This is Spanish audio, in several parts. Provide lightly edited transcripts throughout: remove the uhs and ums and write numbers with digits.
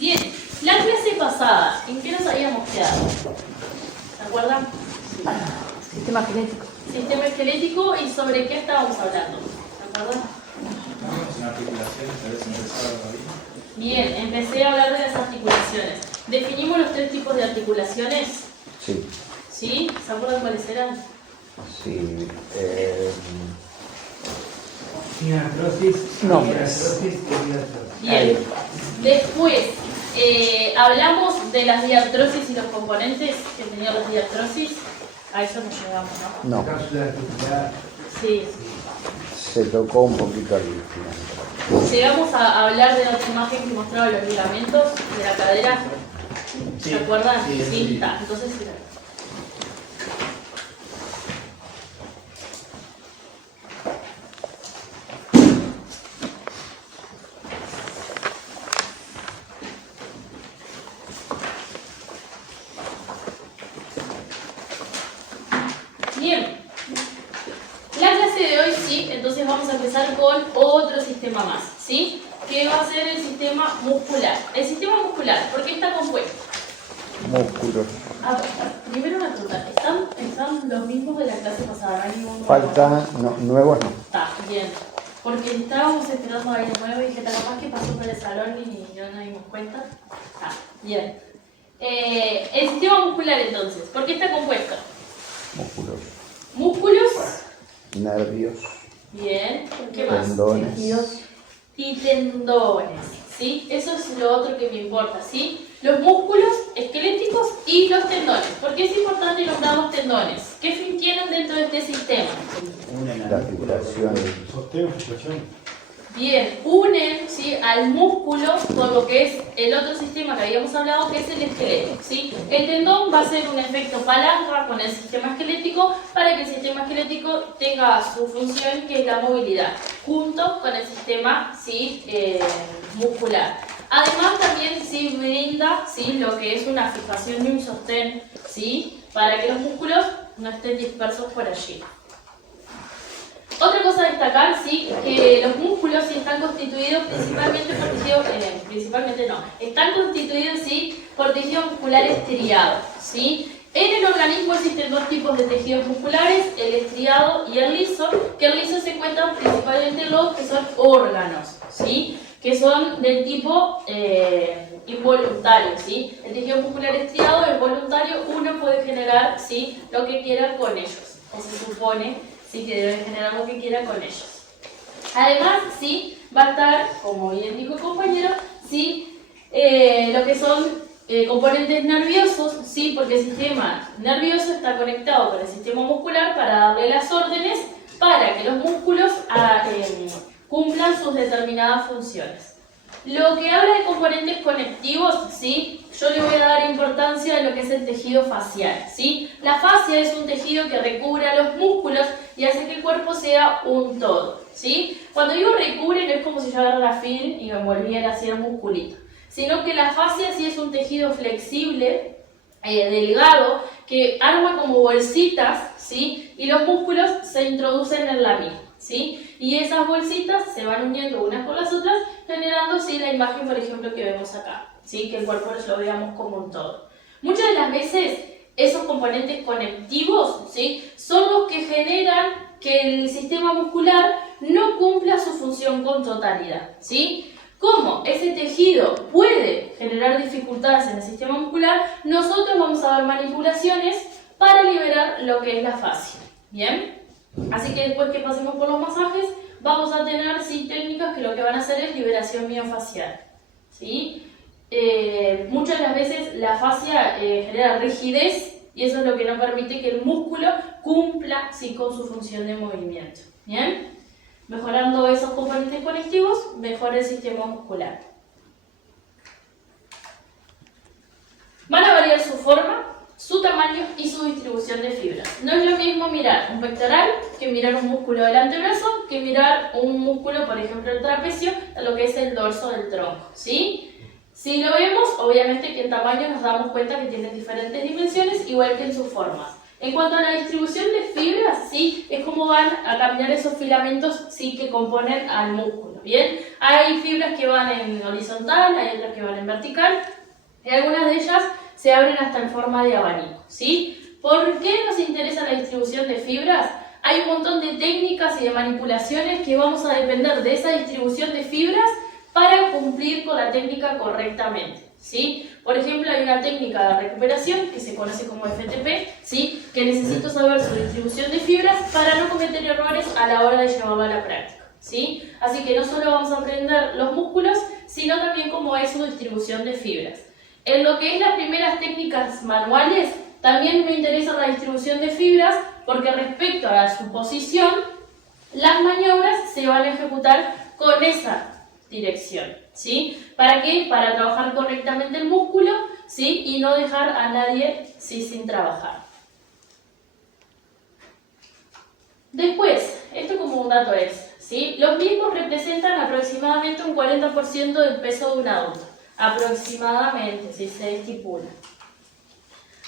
Bien, la clase pasada, ¿en qué nos habíamos quedado? ¿Se acuerdan? Sistema genético. Sistema esquelético y sobre qué estábamos hablando. ¿Se acuerdan? En articulaciones, a veces empezaba todavía. Bien, empecé a hablar de las articulaciones. ¿Definimos los 3 tipos de articulaciones? Sí, ¿Sí? ¿Se acuerdan cuáles eran? sí. Artrosis, Nombres. artrosis y artrosis. Bien. Después, hablamos de las diartrosis y los componentes que tenían las diartrosis. A eso nos llegamos, ¿no? No, Cápsula articular. Sí. se tocó un poquito al final. Llegamos a hablar de otra imagen que mostraba los ligamentos de la cadera. ¿Se acuerdan? Sí, está. Entonces, sí. Bien. La clase de hoy, sí, entonces vamos a empezar con otro sistema más, ¿sí? Que va a ser el sistema muscular. El sistema muscular, ¿por qué está compuesto? Músculos. Primero una pregunta, ¿están los mismos de la clase pasada? ¿No hay ningún Falta, no, nuevos no. Está, bien. Porque estábamos esperando a alguien nuevo y dije, capaz que pasó por el salón y no nos dimos cuenta. Ah, bien. El sistema muscular entonces, ¿por qué está compuesto? Músculos. Músculos, Nervios. bien. ¿Qué más? Tendones. Y tendones, ¿sí? Eso es lo otro que me importa, ¿sí? Los músculos esqueléticos y los tendones. ¿Por qué es importante nombrar los tendones? ¿Qué fin tienen dentro de este sistema? La articulación. Sostén, flexión. Bien, unen, ¿sí?, al músculo con lo que es el otro sistema que habíamos hablado, que es el esqueleto, ¿sí? El tendón va a ser un efecto palanca con el sistema esquelético para que el sistema esquelético tenga su función, que es la movilidad, junto con el sistema, ¿sí?, muscular. Además también sí brinda, ¿sí?, lo que es una fijación y un sostén, ¿sí?, para que los músculos no estén dispersos por allí. Otra cosa a destacar, sí, que los músculos sí están constituidos principalmente por tejido, están constituidos, sí, por tejido muscular estriado, ¿sí? En el organismo existen 2 tipos de tejidos musculares, el estriado y el liso, que el liso se encuentran principalmente los que son órganos, ¿sí?, que son del tipo involuntario, ¿sí? El tejido muscular estriado es voluntario, uno puede generar, ¿sí?, lo que quiera con ellos, o se supone, sí, que debe generar lo que quiera con ellos. Además, sí, va a estar, como bien dijo el compañero, sí, lo que son componentes nerviosos, sí, porque el sistema nervioso está conectado con el sistema muscular para darle las órdenes para que los músculos cumplan sus determinadas funciones. Lo que habla de componentes conectivos, ¿sí?, yo le voy a dar importancia a lo que es el tejido facial, ¿sí? La fascia es un tejido que recubre a los músculos y hace que el cuerpo sea un todo, ¿sí? Cuando digo recubre no es como si yo agarrara film y me envolviera así el musculito, sino que la fascia sí es un tejido flexible, delgado, que arma como bolsitas, ¿sí?, y los músculos se introducen en la misma, ¿sí? Y esas bolsitas se van uniendo unas con las otras, generando, ¿sí?, la imagen, por ejemplo, que vemos acá, ¿sí?, que el cuerpo lo veamos como un todo. Muchas de las veces esos componentes conectivos, ¿sí?, son los que generan que el sistema muscular no cumpla su función con totalidad, ¿sí? Como ese tejido puede generar dificultades en el sistema muscular, nosotros vamos a ver manipulaciones para liberar lo que es la fascia, ¿bien? Así que después que pasemos por los masajes, vamos a tener, sí, técnicas que lo que van a hacer es liberación miofacial, ¿sí? Muchas de las veces la fascia genera rigidez y eso es lo que no permite que el músculo cumpla, sí, con su función de movimiento, ¿bien? Mejorando esos componentes conectivos, mejora el sistema muscular. Van a variar su forma, su tamaño y su distribución de fibras. No es lo mismo mirar un pectoral que mirar un músculo del antebrazo, que mirar un músculo, por ejemplo, el trapecio, a lo que es el dorso del tronco, ¿sí? Si lo vemos, obviamente que en tamaño nos damos cuenta que tienen diferentes dimensiones, igual que en sus formas. En cuanto a la distribución de fibras, sí, es como van a caminar esos filamentos, sí, que componen al músculo, ¿bien? Hay fibras que van en horizontal, hay otras que van en vertical, y algunas de ellas se abren hasta en forma de abanico, ¿sí? ¿Por qué nos interesa la distribución de fibras? Hay un montón de técnicas y de manipulaciones que vamos a depender de esa distribución de fibras para cumplir con la técnica correctamente, ¿sí? Por ejemplo, hay una técnica de recuperación que se conoce como FTP, ¿sí? Que necesito saber su distribución de fibras para no cometer errores a la hora de llevarla a la práctica, ¿sí? Así que no solo vamos a aprender los músculos, sino también cómo es su distribución de fibras. En lo que es las primeras técnicas manuales, también me interesa la distribución de fibras porque respecto a su posición, las maniobras se van a ejecutar con esa dirección, ¿sí? ¿Para qué? Para trabajar correctamente el músculo, ¿sí? Y no dejar a nadie, ¿sí?, sin trabajar. Después, esto como un dato es, ¿sí? Los mismos representan aproximadamente un 40% del peso de un adulto. Aproximadamente, si se estipula.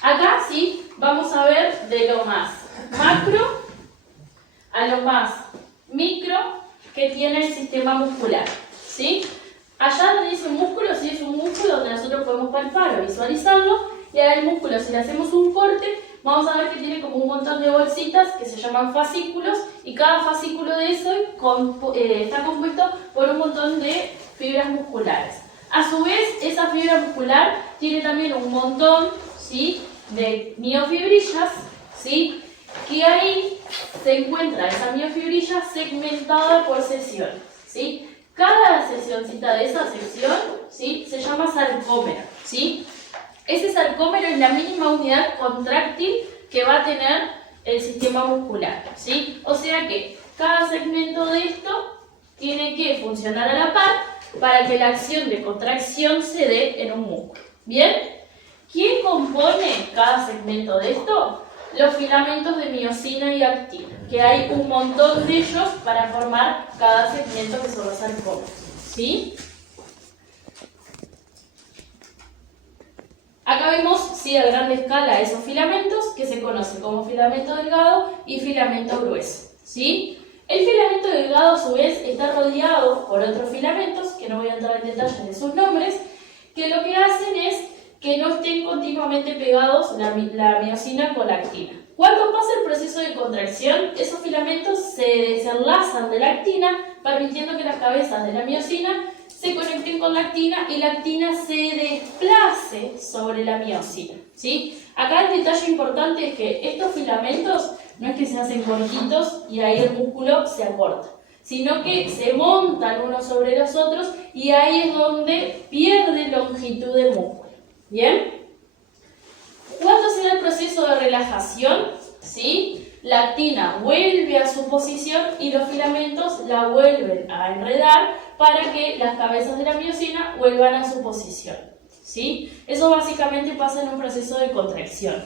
Acá sí vamos a ver de lo más macro a lo más micro que tiene el sistema muscular, ¿sí? Allá donde dice músculo, sí es un músculo donde nosotros podemos palpar o visualizarlo, y ahora el músculo, si le hacemos un corte, vamos a ver que tiene como un montón de bolsitas que se llaman fascículos, y cada fascículo de eso está compuesto por un montón de fibras musculares. A su vez, esa fibra muscular tiene también un montón, ¿sí?, de miofibrillas, ¿sí?, que ahí se encuentra esa miofibrilla segmentada por secciones, ¿sí? Cada seccioncita de esa sección, ¿sí?, se llama sarcómero, ¿sí? Ese sarcómero es la mínima unidad contráctil que va a tener el sistema muscular, ¿sí? O sea que cada segmento de esto tiene que funcionar a la par para que la acción de contracción se dé en un músculo. ¿Bien? ¿Quién compone cada segmento de esto? Los filamentos de miosina y actina, que hay un montón de ellos para formar cada segmento que son los sarcómeros. ¿Sí? Acá vemos, sí, a gran escala esos filamentos que se conocen como filamento delgado y filamento grueso. ¿Sí? El filamento delgado, a su vez, está rodeado por otros filamentos, que no voy a entrar en detalle de sus nombres, que lo que hacen es que no estén continuamente pegados la miosina con la actina. Cuando pasa el proceso de contracción, esos filamentos se desenlazan de la actina, permitiendo que las cabezas de la miosina se conecten con la actina y la actina se desplace sobre la miosina, ¿sí? Acá el detalle importante es que estos filamentos no es que se hacen cortitos y ahí el músculo se acorta, sino que se montan unos sobre los otros y ahí es donde pierde longitud el músculo. ¿Bien? ¿Cuándo se da el proceso de relajación? ¿Sí? La actina vuelve a su posición y los filamentos la vuelven a enredar para que las cabezas de la miosina vuelvan a su posición. ¿Sí? Eso básicamente pasa en un proceso de contracción,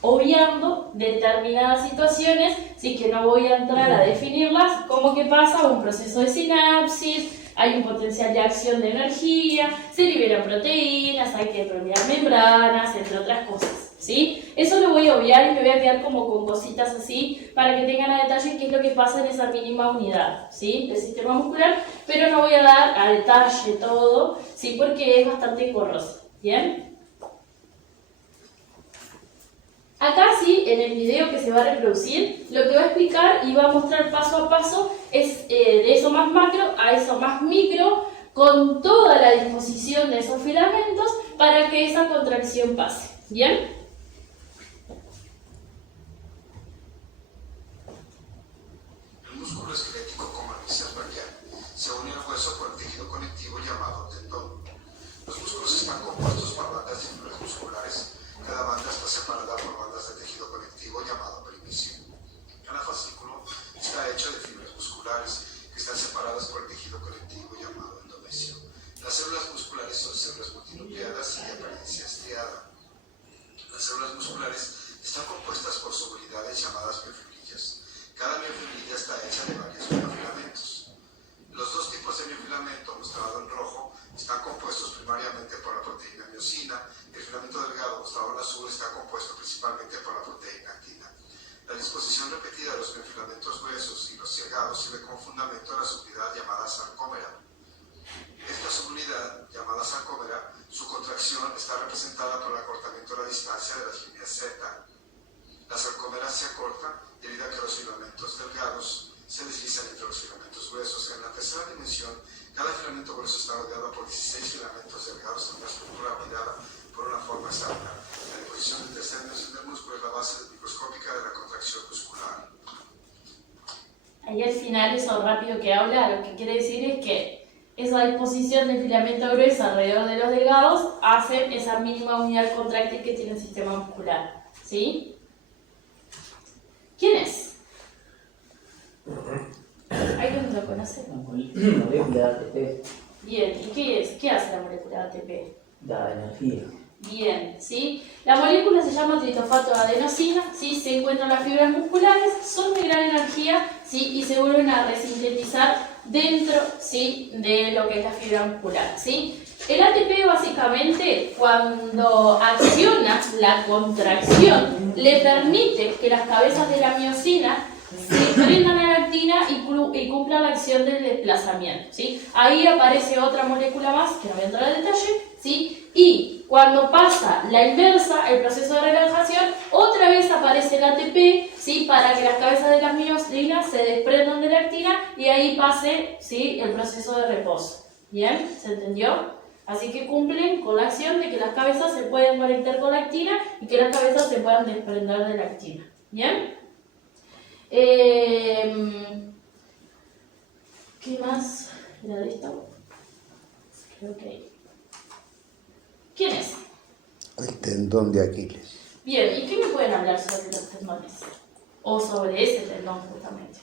obviando determinadas situaciones, sí, que no voy a entrar a definirlas, como que pasa un proceso de sinapsis, hay un potencial de acción de energía, se liberan proteínas, hay que permear membranas, entre otras cosas, ¿sí? Eso lo voy a obviar y me voy a quedar como con cositas así para que tengan a detalle qué es lo que pasa en esa mínima unidad, ¿sí?, del sistema muscular, pero no voy a dar a detalle todo, ¿sí?, porque es bastante engorroso, ¿bien? Acá sí, en el video que se va a reproducir, lo que va a explicar y va a mostrar paso a paso es de eso más macro a eso más micro, con toda la disposición de esos filamentos para que esa contracción pase. ¿Bien? El músculo esquelético, como el bíceps braquial, se une al hueso por el tejido conectivo llamado tendón. Los músculos están compuestos por bandas de fibras musculares. Cada banda está separada por bandas de tejido conectivo llamado perinecio. Cada fascículo está hecho de fibras musculares que están separadas por el tejido conectivo llamado endometrio. Las células musculares son células multinucleadas y de apariencia estriada. Las células musculares están compuestas por subunidades llamadas miofibrillas. Cada miofibrilla está hecha de varios miofilamentos. Los dos tipos de miofilamento, mostrado en rojo, están compuestos primariamente por la proteína miosina fascia de las líneas Z. La sarcómera se acorta debido a que los filamentos delgados se deslizan entre los filamentos gruesos. En la tercera dimensión, cada filamento grueso está rodeado por 16 filamentos delgados en una estructura rodeada por una forma exacta. La disposición de tercera dimensión del músculo es la base microscópica de la contracción muscular. Ahí al final, eso rápido que habla, lo que quiere decir es que esa disposición del filamento grueso alrededor de los delgados hace esa mínima unidad contráctil que tiene el sistema muscular. ¿Sí? ¿Quién es? ¿Alguien lo conoce? La molécula ATP Bien, ¿y qué es? ¿Qué hace la molécula ATP? da energía. Bien, ¿sí? La molécula se llama tritofato de adenosina, ¿sí? Se encuentran las fibras musculares, son de gran energía, ¿sí? Y se vuelven a resintetizar dentro, ¿sí? De lo que es la fibra muscular, ¿sí? El ATP básicamente, cuando acciona la contracción, le permite que las cabezas de la miosina se prendan a la actina y cumplan la acción del desplazamiento, ¿sí? Ahí aparece otra molécula más, que no voy a entrar en detalle, ¿sí? Y cuando pasa la inversa, el proceso de relajación, otra vez aparece el ATP, ¿sí? Para que las cabezas de las miosinas se desprendan de la actina y ahí pase, ¿sí? El proceso de reposo. ¿Bien? ¿Se entendió? Así que cumplen con la acción de que las cabezas se pueden conectar con la actina y que las cabezas se puedan desprender de la actina. ¿Bien? ¿Qué más era de esto? Creo que... ¿Quién es? El tendón de Aquiles. Bien, ¿y qué me pueden hablar sobre los tendones? O sobre ese tendón justamente.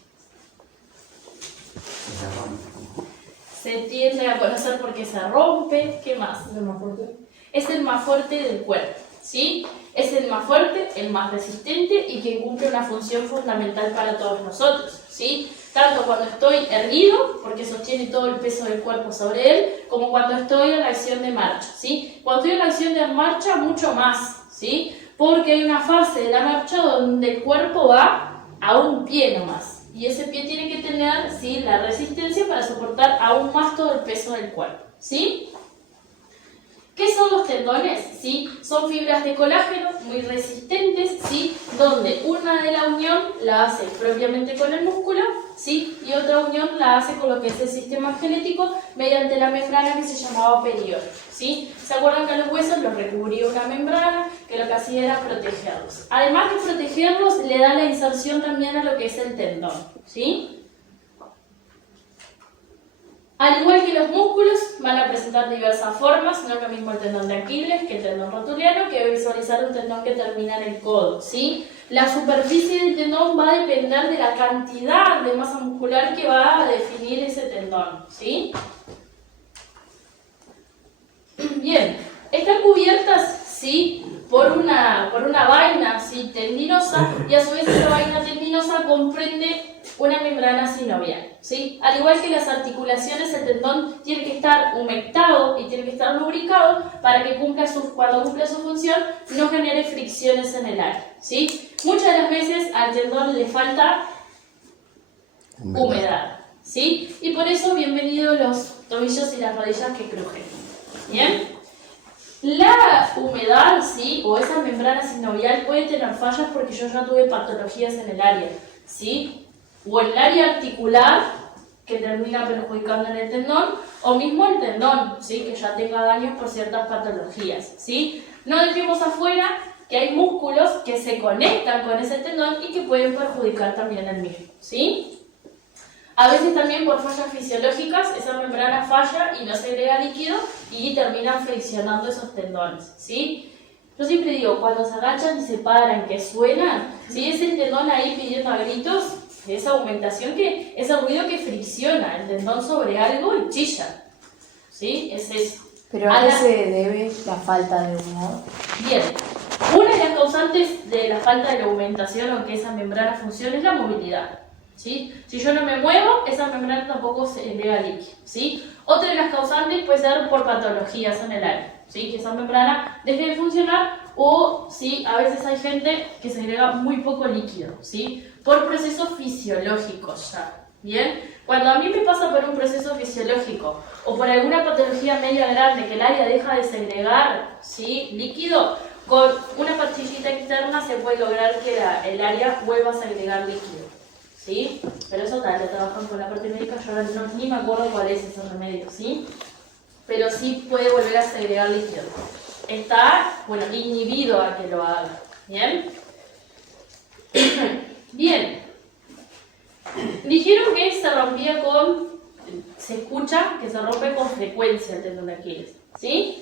Se tiende a conocer porque se rompe. ¿Qué más? ¿Es el más fuerte? Es el más fuerte del cuerpo, ¿sí? Es el más fuerte, el más resistente y que cumple una función fundamental para todos nosotros, ¿sí? Tanto cuando estoy erguido, porque sostiene todo el peso del cuerpo sobre él, como cuando estoy en la acción de marcha, ¿sí? Cuando estoy en la acción de marcha, mucho más, ¿sí? Porque hay una fase de la marcha donde el cuerpo va a un pie nomás. Y ese pie tiene que tener, ¿sí? La resistencia para soportar aún más todo el peso del cuerpo, ¿sí? ¿Qué son los tendones? ¿Sí? Son fibras de colágeno muy resistentes, ¿sí? Donde una de la unión la hace propiamente con el músculo, ¿sí? Y otra unión la hace con lo que es el sistema genético mediante la membrana que se llamaba perior, ¿sí? ¿Se acuerdan que a los huesos los recubría una membrana que lo que hacía era protegerlos? Además de protegerlos, le da la inserción también a lo que es el tendón, ¿sí? Al igual que los músculos, van a presentar diversas formas, no es lo mismo el tendón de Aquiles que el tendón rotuliano, que visualizar un tendón que termina en el codo, ¿sí? La superficie del tendón va a depender de la cantidad de masa muscular que va a definir ese tendón, ¿sí? Bien, están cubiertas, ¿sí? Por una vaina, ¿sí? Tendinosa, y a su vez esa vaina tendinosa comprende una membrana sinovial, ¿sí? Al igual que las articulaciones, el tendón tiene que estar humectado y tiene que estar lubricado para que cuando cumpla su función no genere fricciones en el área, ¿sí? Muchas de las veces al tendón le falta humedad, ¿sí? Y por eso bienvenidos los tobillos y las rodillas que crujen, ¿bien? La humedad, ¿sí? O esa membrana sinovial puede tener fallas porque yo ya tuve patologías en el área, ¿sí? O en el área articular, que termina perjudicando en el tendón, o mismo el tendón, ¿sí? Que ya tenga daños por ciertas patologías, ¿sí? No dejemos afuera que hay músculos que se conectan con ese tendón y que pueden perjudicar también el mismo, ¿sí? A veces también por fallas fisiológicas, esa membrana falla y no segrega líquido y terminan friccionando esos tendones, ¿sí? Yo siempre digo, cuando se agachan y se paran, que suenan, ¿sí? Es el tendón ahí pidiendo a gritos, esa aumentación que es el ruido que fricciona el tendón sobre algo y chilla, ¿sí? Es eso. ¿Pero a qué se debe la falta de humor? Bien, una de las causantes de la falta de la aumentación o que esa membrana funcione es la movilidad, ¿sí? Si yo no me muevo, esa membrana tampoco se segrega líquido, ¿sí? Otra de las causantes puede ser por patologías en el área, ¿sí? Que esa membrana deje de funcionar o, ¿sí? A veces hay gente que segrega muy poco líquido, ¿sí? Por procesos fisiológicos ya, ¿bien? Cuando a mí me pasa por un proceso fisiológico o por alguna patología media grande que el área deja de segregar, ¿sí? Líquido, con una pastillita externa se puede lograr que el área vuelva a segregar líquido, ¿sí? Pero eso tal, lo trabajan con la parte médica, yo ahora ni me acuerdo cuál es ese remedio, ¿sí? Pero sí puede volver a segregar líquido. Está, bueno, inhibido a que lo haga, ¿bien? Bien. Dijeron que se rompía se escucha que se rompe con frecuencia el tendón de Aquiles, ¿sí?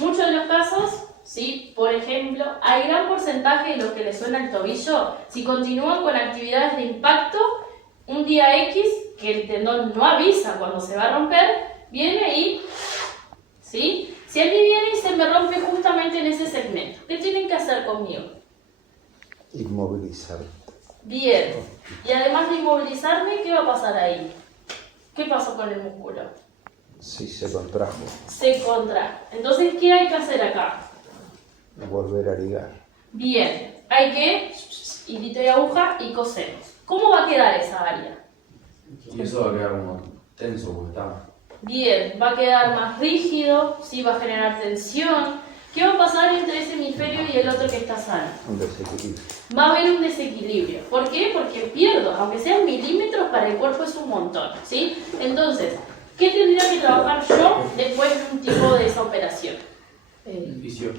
Muchos de los casos, ¿sí? Por ejemplo, hay gran porcentaje de los que les suena el tobillo, si continúan con actividades de impacto, un día X, que el tendón no avisa cuando se va a romper, viene y, ¿sí? Si a mí viene y se me rompe justamente en ese segmento, ¿qué tienen que hacer conmigo? Inmovilizar. Bien. Y además de inmovilizarme, ¿qué va a pasar ahí? ¿Qué pasó con el músculo? Sí, se contrajo. Se contrae. Entonces, ¿qué hay que hacer acá? Volver a ligar. Bien. Hay que hilito y aguja y cosemos. ¿Cómo va a quedar esa área? Y eso va a quedar como tenso porque está. Bien. Va a quedar más rígido, ¿sí? Va a generar tensión. ¿Qué va a pasar entre ese hemisferio y el otro que está sano? Un desequilibrio. Va a haber un desequilibrio. ¿Por qué? Porque pierdo, aunque sean milímetros, para el cuerpo es un montón, ¿sí? Entonces, ¿qué tendría que trabajar yo después de un tipo de esa operación? Fisio.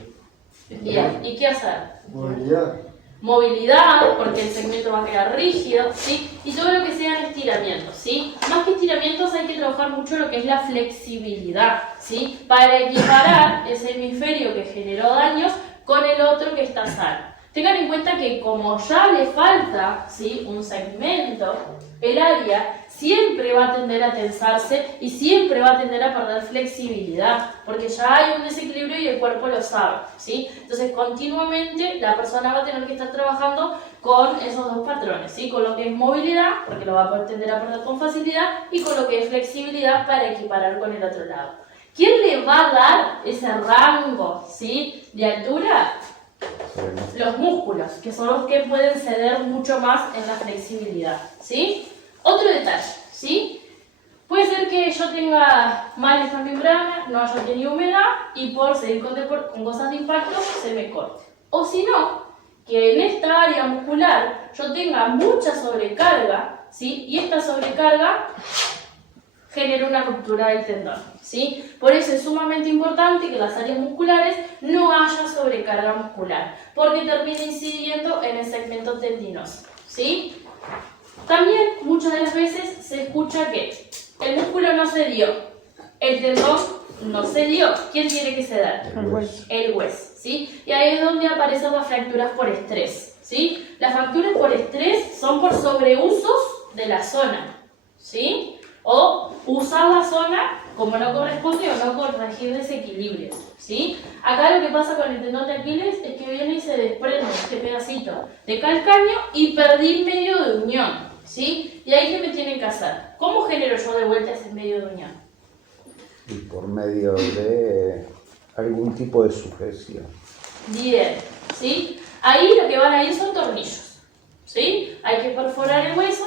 Bien, ¿y qué hacer? Movilidad. Movilidad, porque el segmento va a quedar rígido, ¿sí? Y todo lo que sean estiramientos, ¿sí? Más que estiramientos hay que trabajar mucho lo que es la flexibilidad, ¿sí? Para equiparar ese hemisferio que generó daños con el otro que está sano. Tengan en cuenta que como ya le falta, ¿sí? Un segmento, el área siempre va a tender a tensarse y siempre va a tender a perder flexibilidad, porque ya hay un desequilibrio y el cuerpo lo sabe, ¿sí? Entonces, continuamente la persona va a tener que estar trabajando con esos dos patrones, ¿sí? Con lo que es movilidad, porque lo va a poder tender a perder con facilidad, y con lo que es flexibilidad para equiparar con el otro lado. ¿Quién le va a dar ese rango, ¿sí? de altura? Los músculos, que son los que pueden ceder mucho más en la flexibilidad, ¿sí? Otro detalle, ¿sí? Puede ser que yo tenga mal esta membrana, no haya tenido humedad y por seguir con cosas de impacto se me corte. O si no, que en esta área muscular yo tenga mucha sobrecarga, ¿sí? Y esta sobrecarga genera una ruptura del tendón, ¿sí? Por eso es sumamente importante que en las áreas musculares no haya sobrecarga muscular, porque termina incidiendo en el segmento tendinoso, ¿sí? También muchas de las veces se escucha que el músculo no cedió, el tendón no cedió. ¿Quién tiene que ceder? El hueso, ¿sí? Y ahí es donde aparecen las fracturas por estrés, ¿sí? Las fracturas por estrés son por sobreusos de la zona, ¿sí? O usar la zona como no corresponde o no corregir desequilibrios, ¿sí? Acá lo que pasa con el tendón de Aquiles es que viene y se desprende este pedacito de calcáneo y perdí medio de unión, ¿sí? Y ahí ¿qué me tienen que hacer? ¿Cómo genero yo de vuelta ese medio de unión? Y por medio de algún tipo de sujeción. Bien, ¿sí? Ahí lo que van a ir son tornillos, ¿sí? Hay que perforar el hueso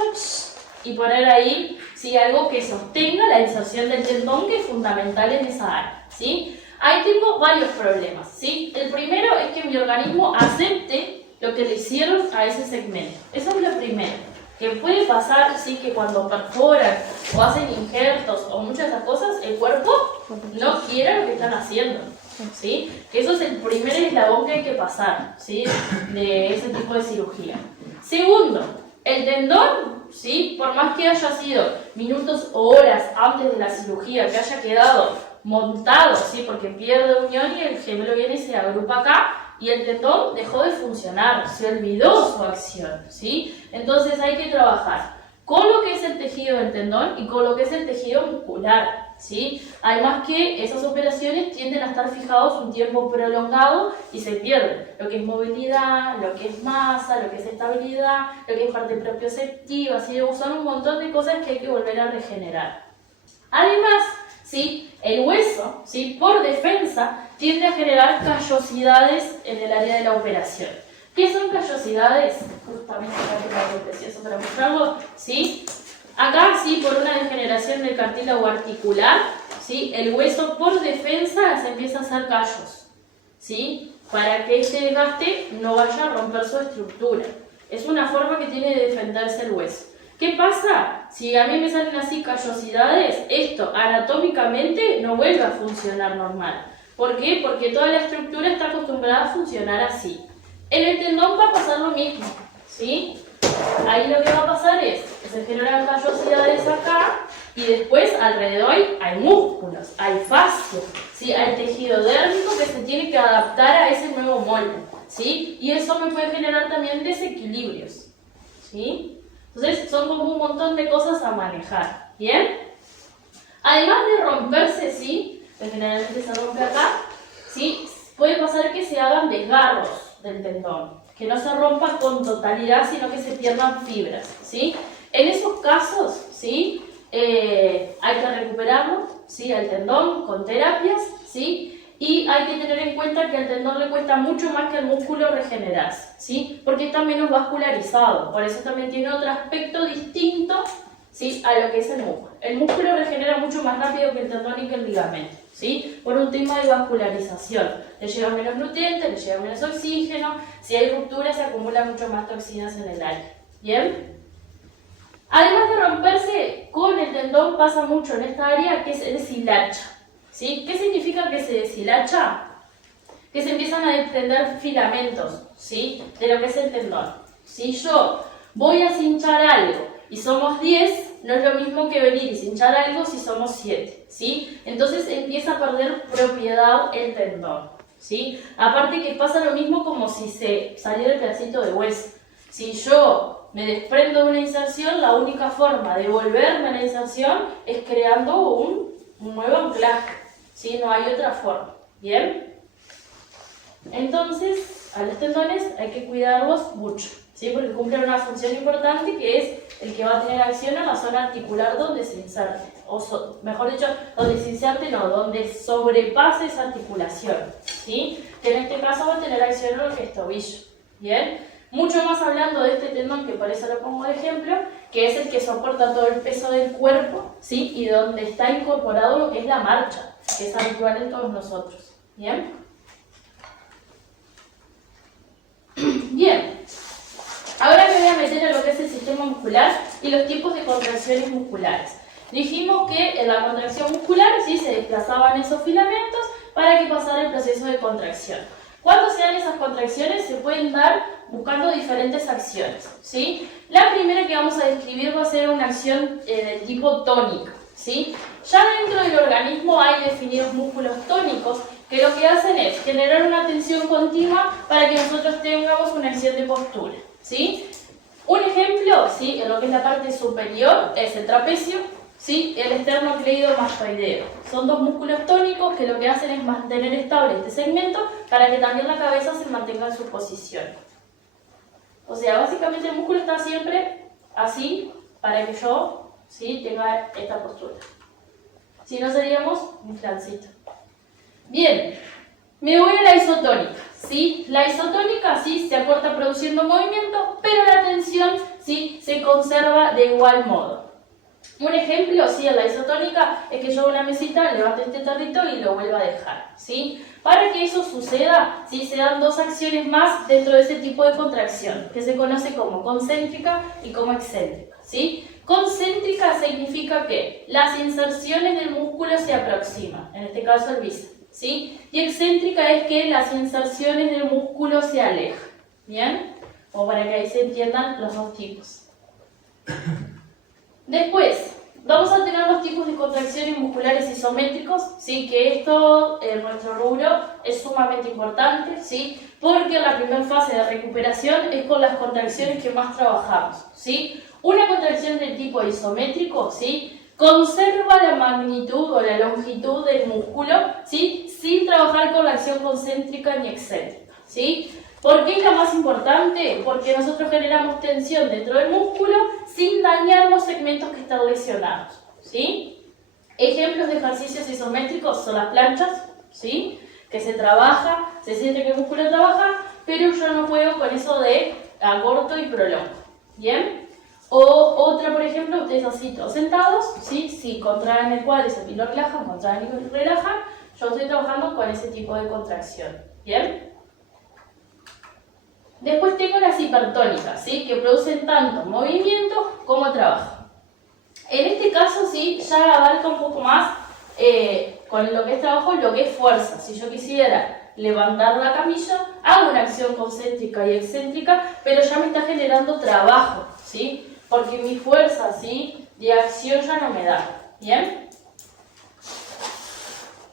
y poner ahí, ¿sí? Algo que sostenga la inserción del tendón, que es fundamental en esa área, ¿sí? Ahí tengo varios problemas, ¿sí? El primero es que mi organismo acepte lo que le hicieron a ese segmento. Eso es lo primero. Que puede pasar, ¿sí? Que cuando perforan o hacen injertos o muchas de esas cosas, el cuerpo no quiere lo que están haciendo, ¿sí? Que eso es el primer eslabón que hay que pasar, ¿sí? De ese tipo de cirugía. Segundo, el tendón, ¿sí? Por más que haya sido minutos o horas antes de la cirugía, que haya quedado montado, ¿sí? Porque pierde unión y el gemelo viene y se agrupa acá y el tendón dejó de funcionar, se olvidó su acción, ¿sí? Entonces hay que trabajar con lo que es el tejido del tendón y con lo que es el tejido muscular, ¿sí? Además que esas operaciones tienden a estar fijados un tiempo prolongado y se pierden lo que es movilidad, lo que es masa, lo que es estabilidad, lo que es parte propioceptiva, ¿sí? Son un montón de cosas que hay que volver a regenerar. Además, ¿sí? El hueso, ¿sí? Por defensa, tiende a generar callosidades en el área de la operación. ¿Qué son callosidades? Justamente acá tengo algo precioso para mostrarlo, ¿sí? Acá, sí, por una degeneración del cartílago articular, ¿sí? El hueso por defensa se empieza a hacer callos, ¿sí? Para que ese desgaste no vaya a romper su estructura. Es una forma que tiene de defenderse el hueso. ¿Qué pasa? Si a mí me salen así callosidades, esto anatómicamente no vuelve a funcionar normal. ¿Por qué? Porque toda la estructura está acostumbrada a funcionar así. En el tendón va a pasar lo mismo, ¿sí? Ahí lo que va a pasar es que se generan callosidades acá y después alrededor hay músculos, hay fascia, ¿sí? Hay tejido dérmico que se tiene que adaptar a ese nuevo molde, ¿sí? Y eso me puede generar también desequilibrios, ¿sí? Entonces son como un montón de cosas a manejar, ¿bien? Además de romperse, ¿sí? Que generalmente se rompe acá, ¿sí? Puede pasar que se hagan desgarros del tendón, que no se rompa con totalidad, sino que se pierdan fibras, ¿sí? En esos casos, ¿sí? Hay que recuperarlo, ¿sí? Al tendón con terapias, ¿sí? Y hay que tener en cuenta que al tendón le cuesta mucho más que al músculo regenerarse, ¿sí? Porque está menos vascularizado, por eso también tiene otro aspecto distinto, ¿sí? A lo que es el músculo. El músculo regenera mucho más rápido que el tendón y que el ligamento, ¿sí? Por un tema de vascularización. Le llegan menos nutrientes, le llega menos oxígeno, si hay ruptura se acumulan mucho más toxinas en el aire, ¿bien? Además de romperse, con el tendón pasa mucho en esta área que se deshilacha, ¿sí? ¿Qué significa que se deshilacha? Que se empiezan a desprender filamentos, ¿sí? De lo que es el tendón. Si yo voy a cinchar algo y somos 10, no es lo mismo que venir y cinchar algo si somos 7, ¿sí? Entonces empieza a perder propiedad el tendón, ¿sí? Aparte que pasa lo mismo como si se saliera el pedacito de hueso. Si yo me desprendo de una inserción, la única forma de volverme a la inserción es creando un nuevo anclaje, ¿sí? No hay otra forma, ¿bien? Entonces, a los tendones hay que cuidarlos mucho, ¿sí? Porque cumplen una función importante que es el que va a tener acción en la zona articular donde se inserte, o mejor dicho, donde se inserte no, donde sobrepase esa articulación, ¿sí? Que en este caso va a tener acción en lo que es tobillo, ¿bien? Mucho más hablando de este tendón, que por eso lo pongo de ejemplo, que es el que soporta todo el peso del cuerpo, ¿sí? Y donde está incorporado lo que es la marcha, que es habitual en todos nosotros, ¿bien? Bien, ahora me voy a meter en lo que es el sistema muscular y los tipos de contracciones musculares. Dijimos que en la contracción muscular, ¿sí? Se desplazaban esos filamentos para que pasara el proceso de contracción. Cuando se dan esas contracciones se pueden dar buscando diferentes acciones, ¿sí? La primera que vamos a describir va a ser una acción del tipo tónica, ¿sí? Ya dentro del organismo hay definidos músculos tónicos que lo que hacen es generar una tensión continua para que nosotros tengamos una acción de postura, ¿sí? Un ejemplo, ¿sí? En lo que es la parte superior es el trapecio, ¿sí? El esternocleidomastoideo. Son dos músculos tónicos que lo que hacen es mantener estable este segmento para que también la cabeza se mantenga en su posición. O sea, básicamente el músculo está siempre así para que yo, ¿sí? Tenga esta postura. Si no seríamos un flancito. Bien, me voy a la isotónica, ¿sí? La isotónica, sí, se acorta produciendo movimiento, pero la tensión, sí, se conserva de igual modo. Un ejemplo, sí, en la isotónica es que yo hago una mesita, levanto este tarrito y lo vuelvo a dejar, ¿sí? Para que eso suceda, sí, se dan dos acciones más dentro de ese tipo de contracción, que se conoce como concéntrica y como excéntrica, ¿sí? Concéntrica significa que las inserciones del músculo se aproximan, en este caso el bíceps, ¿sí? Y excéntrica es que las inserciones del músculo se alejan, ¿bien? O para que ahí se entiendan los dos tipos. Después, vamos a tener los tipos de contracciones musculares isométricos, ¿sí? Que esto en nuestro rubro es sumamente importante, ¿sí? Porque la primera fase de recuperación es con las contracciones que más trabajamos, ¿sí? Una contracción del tipo isométrico, ¿sí? Conserva la magnitud o la longitud del músculo, ¿sí? Sin trabajar con la acción concéntrica ni excéntrica, ¿sí? ¿Por qué es la más importante? Porque nosotros generamos tensión dentro del músculo sin dañar los segmentos que están lesionados, ¿sí? Ejemplos de ejercicios isométricos son las planchas, ¿sí? Que se trabaja, se siente que el músculo trabaja, pero yo no juego con eso de acorto y prolongo, ¿bien? O otra, por ejemplo, ustedes así todos sentados, ¿sí? Si contraen el cuádriceps y lo relajan, contraen y relajan, Yo estoy trabajando con ese tipo de contracción, ¿bien? Después tengo las hipertónicas, ¿sí? Que producen tanto movimiento como trabajo. En este caso, sí, ya abarca un poco más con lo que es trabajo, lo que es fuerza. Si yo quisiera levantar la camilla, hago una acción concéntrica y excéntrica, pero ya me está generando trabajo, ¿sí? Porque mi fuerza, ¿sí?, de acción ya no me da, ¿bien?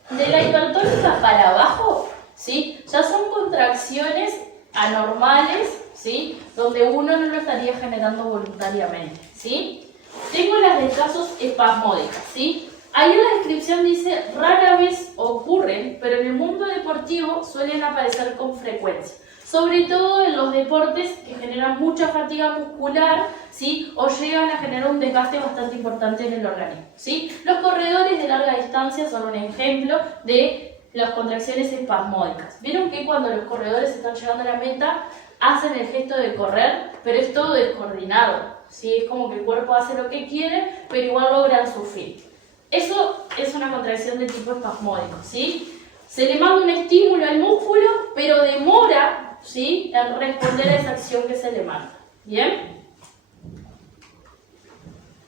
De la hipertónica para abajo, ¿sí?, ya son contracciones anormales, ¿sí?, donde uno no lo estaría generando voluntariamente, ¿sí? Tengo las de casos espasmódicas, ¿sí? Ahí en la descripción dice, rara vez ocurren, pero en el mundo deportivo suelen aparecer con frecuencia. Sobre todo en los deportes que generan mucha fatiga muscular, ¿sí?, o llegan a generar un desgaste bastante importante en el organismo, ¿sí? Los corredores de larga distancia son un ejemplo de las contracciones espasmódicas. Vieron que cuando los corredores están llegando a la meta, hacen el gesto de correr, pero es todo descoordinado, ¿sí? Es como que el cuerpo hace lo que quiere, pero igual logran su fin. Eso es una contracción de tipo espasmódico, ¿sí? Se le manda un estímulo al músculo, pero demora, ¿sí?, en responder a esa acción que se le manda. ¿Bien?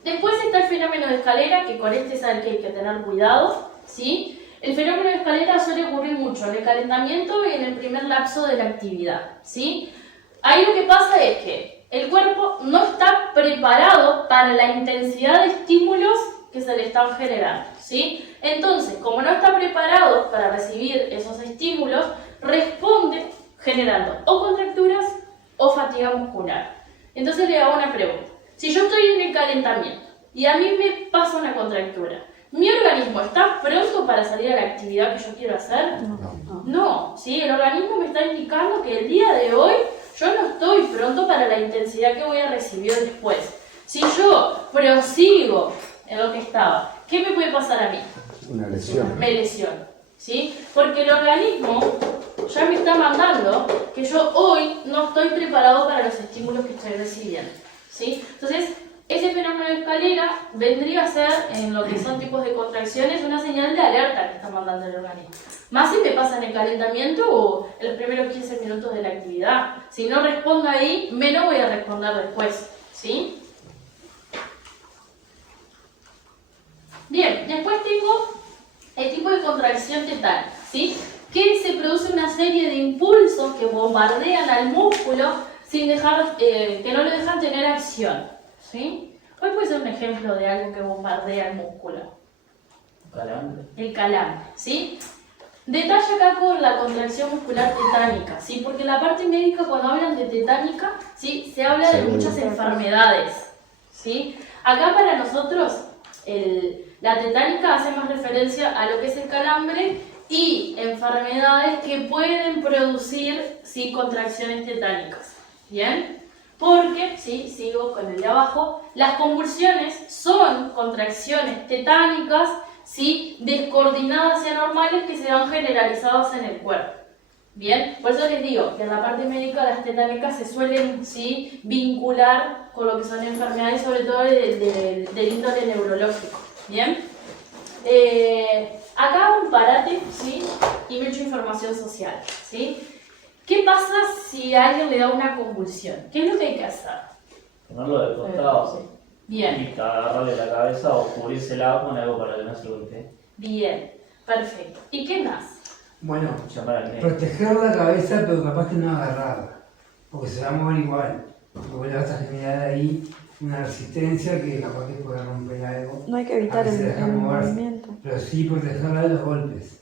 Después está el fenómeno de escalera, que con este es el que hay que tener cuidado, ¿sí? El fenómeno de escalera suele ocurrir mucho en el calentamiento y en el primer lapso de la actividad, ¿sí? Ahí lo que pasa es que el cuerpo no está preparado para la intensidad de estímulos que se le están generando, ¿sí? Entonces, como no está preparado para recibir esos estímulos, responde generando o contracturas o fatiga muscular. Entonces le hago una pregunta. Si yo estoy en el calentamiento y a mí me pasa una contractura, ¿mi organismo está pronto para salir a la actividad que yo quiero hacer? No, ¿sí? El organismo me está indicando que el día de hoy yo no estoy pronto para la intensidad que voy a recibir después. Si yo prosigo en lo que estaba, ¿qué me puede pasar a mí? Una lesión. Me lesiono, ¿sí? Porque el organismo ya me está mandando que yo hoy no estoy preparado para los estímulos que estoy recibiendo, ¿sí? Entonces, ese fenómeno de escalera vendría a ser, en lo que son tipos de contracciones, una señal de alerta que está mandando el organismo. Más si me pasa en el calentamiento o en los primeros 15 minutos de la actividad. Si no respondo ahí, menos voy a responder después, ¿sí? Bien, después tengo el tipo de contracción tetánica, ¿sí?, que se produce una serie de impulsos que bombardean al músculo sin dejar, que no le dejan tener acción, ¿sí? ¿Cuál puede ser un ejemplo de algo que bombardea el músculo? Calambre. El calambre, ¿sí? Detalle acá con la contracción muscular tetánica, ¿sí? Porque en la parte médica, cuando hablan de tetánica, ¿sí?, se habla de muchas enfermedades, ¿sí? Acá para nosotros, la tetánica hace más referencia a lo que es el calambre y enfermedades que pueden producir, ¿sí?, contracciones tetánicas, ¿bien? Porque, ¿sí?, sigo con el de abajo, las convulsiones son contracciones tetánicas, ¿sí?, descoordinadas y anormales que se dan generalizadas en el cuerpo. Bien, por eso les digo que en la parte médica las tetánicas se suelen, ¿sí?, vincular con lo que son enfermedades, sobre todo del índole neurológico. Bien, acá hago un parate, ¿sí?, y me echo información social, ¿sí? ¿Qué pasa si a alguien le da una convulsión? ¿Qué es lo que hay que hacer? Ponerlo de costado. Sí. Bien. Y agarrarle la cabeza o cubrírsela con algo para que no se golpee. Bien, perfecto. ¿Y qué más? Bueno, Llamar al médico. proteger la cabeza, pero capaz que no agarrarla, porque se va a mover igual. Porque vos le vas a generar ahí una resistencia que capaz que puede romper algo. No hay que evitar A veces el deja moverse, movimiento. pero sí protegerla de los golpes.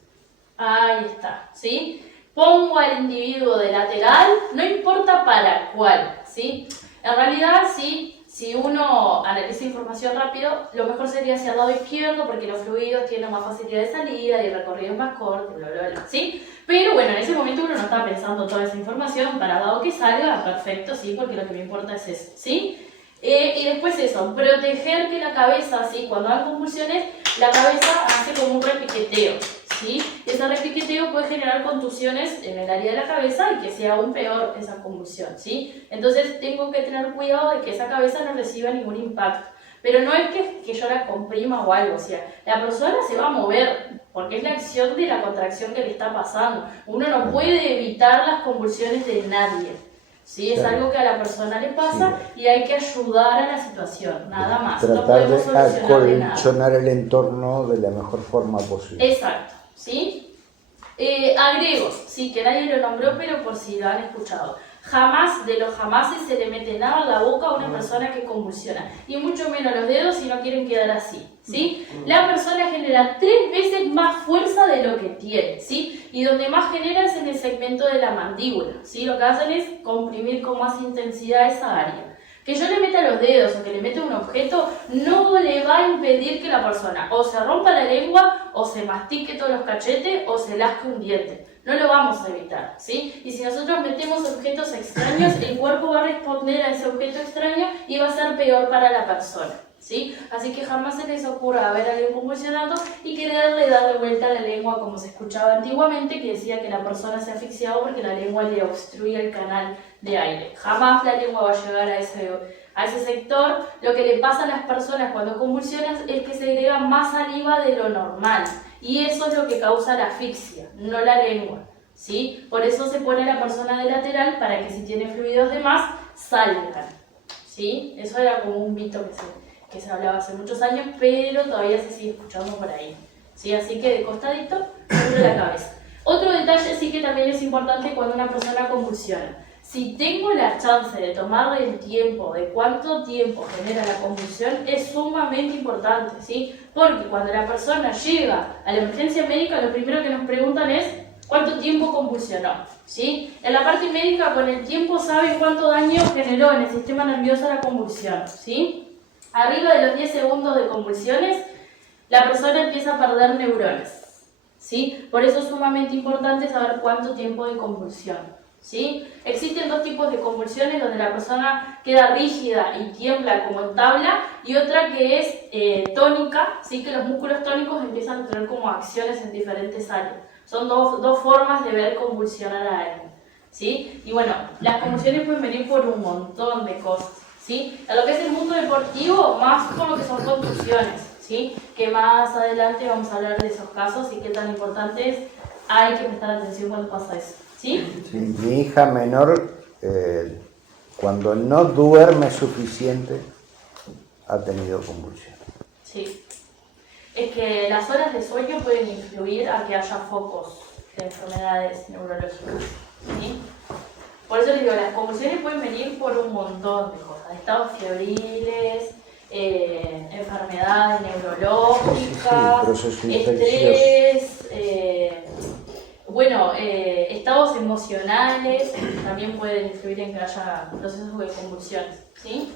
Ahí está, ¿sí? Pongo al individuo de lateral, no importa para cuál, ¿sí? En realidad, sí, si uno analiza información rápido, lo mejor sería hacia el lado izquierdo porque los fluidos tienen más facilidad de salida y el recorrido es más corto, bla, bla, bla, ¿sí? Pero bueno, en ese momento uno no está pensando toda esa información, para dado que salga, perfecto, ¿sí? Porque lo que me importa es eso, ¿sí? Y después eso, proteger que la cabeza, ¿sí?, cuando hay convulsiones, la cabeza hace como un repiqueteo, ¿sí? Ese repiqueteo puede generar contusiones en el área de la cabeza y que sea aún peor esa convulsión, ¿sí? Entonces tengo que tener cuidado de que esa cabeza no reciba ningún impacto. Pero no es que yo la comprima o algo, o sea, la persona se va a mover, porque es la acción de la contracción que le está pasando. Uno no puede evitar las convulsiones de nadie, ¿sí? Es Claro. algo que a la persona le pasa y hay que ayudar a la situación, nada más. No Tratar podemos de solucionarle nada. acolchonar el entorno de la mejor forma posible. Exacto, ¿sí? Agrego, sí, que nadie lo nombró, pero por si lo han escuchado. Jamás, de los jamases, se le mete nada en la boca a una persona que convulsiona, y mucho menos los dedos si no quieren quedar así, ¿sí? La persona genera 3 veces más fuerza de lo que tiene, ¿sí? Y donde más genera es en el segmento de la mandíbula, ¿sí? Lo que hacen es comprimir con más intensidad esa área. Que yo le meta los dedos o que le meta un objeto no le va a impedir que la persona o se rompa la lengua, o se mastique todos los cachetes, o se lasque un diente. No lo vamos a evitar, ¿sí? Y si nosotros metemos objetos extraños, el cuerpo va a responder a ese objeto extraño y va a ser peor para la persona, ¿sí? Así que jamás se les ocurra ver a alguien convulsionando y quererle darle vuelta a la lengua como se escuchaba antiguamente, que decía que la persona se asfixiaba porque la lengua le obstruía el canal de aire. Jamás la lengua va a llegar a ese sector. Lo que le pasa a las personas cuando convulsionan es que se agrega más saliva de lo normal, y eso es lo que causa la asfixia, no la lengua, ¿sí? Por eso se pone a la persona de lateral, para que si tiene fluidos de más, salgan, ¿sí? Eso era como un mito que se hablaba hace muchos años, pero todavía se sigue escuchando por ahí, ¿sí? Así que de costadito, sobre la cabeza. Otro detalle sí que también es importante cuando una persona convulsiona. Si tengo la chance de tomarle el tiempo, de cuánto tiempo genera la convulsión, es sumamente importante, ¿sí? Porque cuando la persona llega a la emergencia médica, lo primero que nos preguntan es ¿cuánto tiempo convulsionó? ¿Sí? En la parte médica, con el tiempo, saben cuánto daño generó en el sistema nervioso la convulsión, ¿sí? Arriba de los 10 segundos de convulsiones, la persona empieza a perder neuronas, ¿sí? Por eso es sumamente importante saber cuánto tiempo de convulsión, ¿sí? Existen 2 tipos de convulsiones, donde la persona queda rígida y tiembla como en tabla, y otra que es tónica, ¿sí? Que los músculos tónicos empiezan a tener como acciones en diferentes áreas. Son dos formas de ver convulsionar a alguien, ¿sí? Y bueno, las convulsiones pueden venir por un montón de cosas, ¿sí? En lo que es el mundo deportivo, más con lo que son contusiones, ¿sí? Que más adelante vamos a hablar de esos casos y qué tan importantes hay que prestar atención cuando pasa eso, ¿sí? Sí, mi hija menor, cuando no duerme suficiente, ha tenido convulsiones. Sí. Es que las horas de sueño pueden influir a que haya focos de enfermedades neurológicas, ¿sí? Por eso les digo, las convulsiones pueden venir por un montón de cosas, estados febriles, enfermedades neurológicas, procesos estrés, estados emocionales también pueden influir en que haya procesos de convulsiones, ¿sí?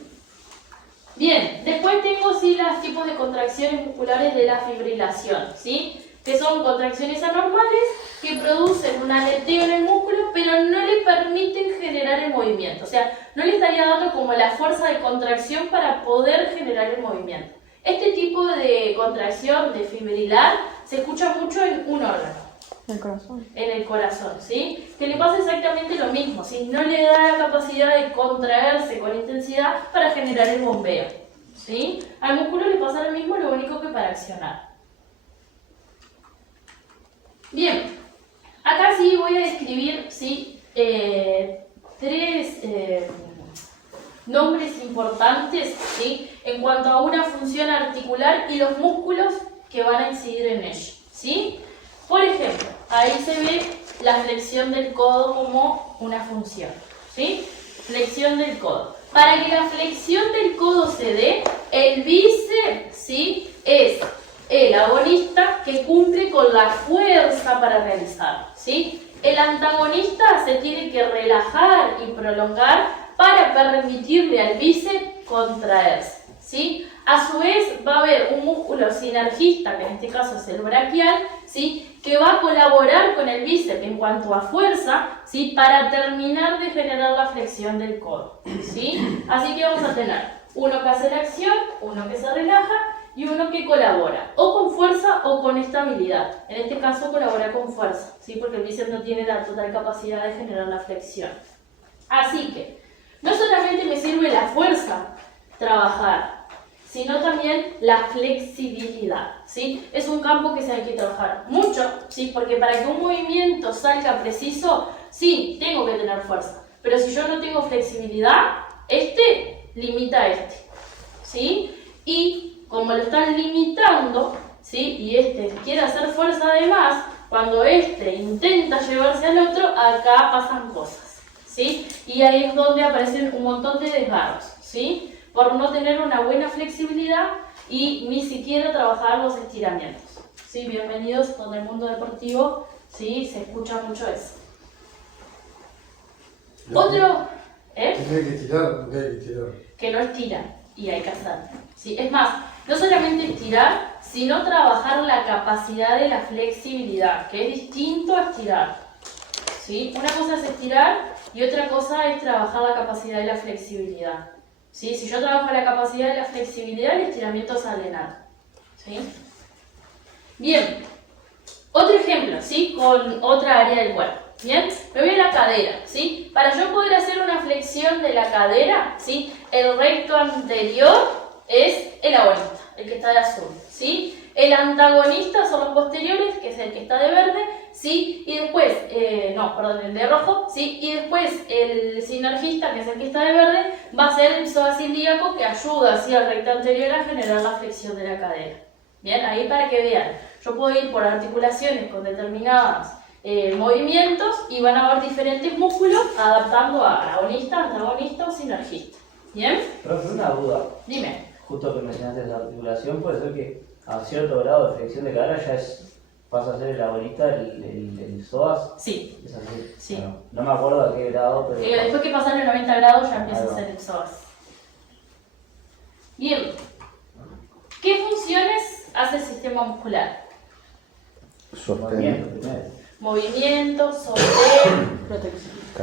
Bien, después tengo los tipos de contracciones musculares de la fibrilación, ¿sí? Que son contracciones anormales que producen un aleteo en el músculo, pero no le permiten generar el movimiento. O sea, no le estaría dando como la fuerza de contracción para poder generar el movimiento. Este tipo de contracción, de fibrilar, se escucha mucho en un órgano. El corazón. En el corazón, ¿sí? Que le pasa exactamente lo mismo, ¿sí? No le da la capacidad de contraerse con intensidad para generar el bombeo, ¿sí? Al músculo le pasa lo mismo, lo único que para accionar. Bien, acá sí voy a describir, ¿sí? 3 nombres importantes, ¿sí? En cuanto a una función articular y los músculos que van a incidir en ella, ¿sí? Por ejemplo, ahí se ve la flexión del codo como una función, ¿sí? Flexión del codo. Para que la flexión del codo se dé, el bíceps, ¿sí? Es el agonista que cumple con la fuerza para realizarlo, ¿sí? El antagonista se tiene que relajar y prolongar para permitirle al bíceps contraerse, ¿sí? A su vez va a haber un músculo sinergista, que en este caso es el braquial, ¿sí? Que va a colaborar con el bíceps en cuanto a fuerza, ¿sí? Para terminar de generar la flexión del codo, ¿sí? Así que vamos a tener uno que hace la acción, uno que se relaja y uno que colabora, o con fuerza o con estabilidad. En este caso colabora con fuerza, ¿sí? Porque el bíceps no tiene la total capacidad de generar la flexión. Así que, no solamente me sirve la fuerza trabajar, sino también la flexibilidad, ¿sí? Es un campo que se hay que trabajar mucho, ¿sí? Porque para que un movimiento salga preciso, sí, tengo que tener fuerza, pero si yo no tengo flexibilidad, este limita a este, ¿sí? Y como lo están limitando, ¿sí? Y este quiere hacer fuerza además, cuando este intenta llevarse al otro, acá pasan cosas, ¿sí? Y ahí es donde aparecen un montón de desgarros, ¿sí? Por no tener una buena flexibilidad y ni siquiera trabajar los estiramientos, ¿sí? Bienvenidos con el mundo deportivo, ¿sí? Se escucha mucho eso. Otro, Tiene que estirar, porque hay que estirar. que no estira y hay que hacer, ¿sí? Es más, no solamente estirar, sino trabajar la capacidad de la flexibilidad, que es distinto a estirar, ¿sí? Una cosa es estirar y otra cosa es trabajar la capacidad de la flexibilidad, ¿sí? Si yo trabajo la capacidad de la flexibilidad, el estiramiento sale nada, ¿sí? Bien, otro ejemplo, ¿sí? Con otra área del cuerpo. Bien, me voy a la cadera, ¿sí? Para yo poder hacer una flexión de la cadera, ¿sí? El recto anterior es el agonista, el que está de azul, ¿sí? El antagonista son los posteriores, que es el que está de verde, ¿sí? Y después, el de rojo, ¿sí? Y después el sinergista, que es el que está de verde, va a ser el psoas ilíaco, que ayuda así al recto anterior a generar la flexión de la cadera. Bien, ahí para que vean, yo puedo ir por articulaciones con determinadas movimientos y van a haber diferentes músculos adaptando a agonista, antagonista o sinergista. ¿Bien? Profe, una duda. Dime. Justo que mencionaste la articulación, puede ser que a cierto grado de flexión de cadera ya pasa a ser el agonista, el psoas. Sí. Es así. Sí. Bueno, no me acuerdo a qué grado, pero. Después que pasan los 90 grados ya empieza Ahí a va. ser el psoas. Bien. ¿Qué funciones hace el sistema muscular? Movimiento Sostén, primero. Movimiento, sostén,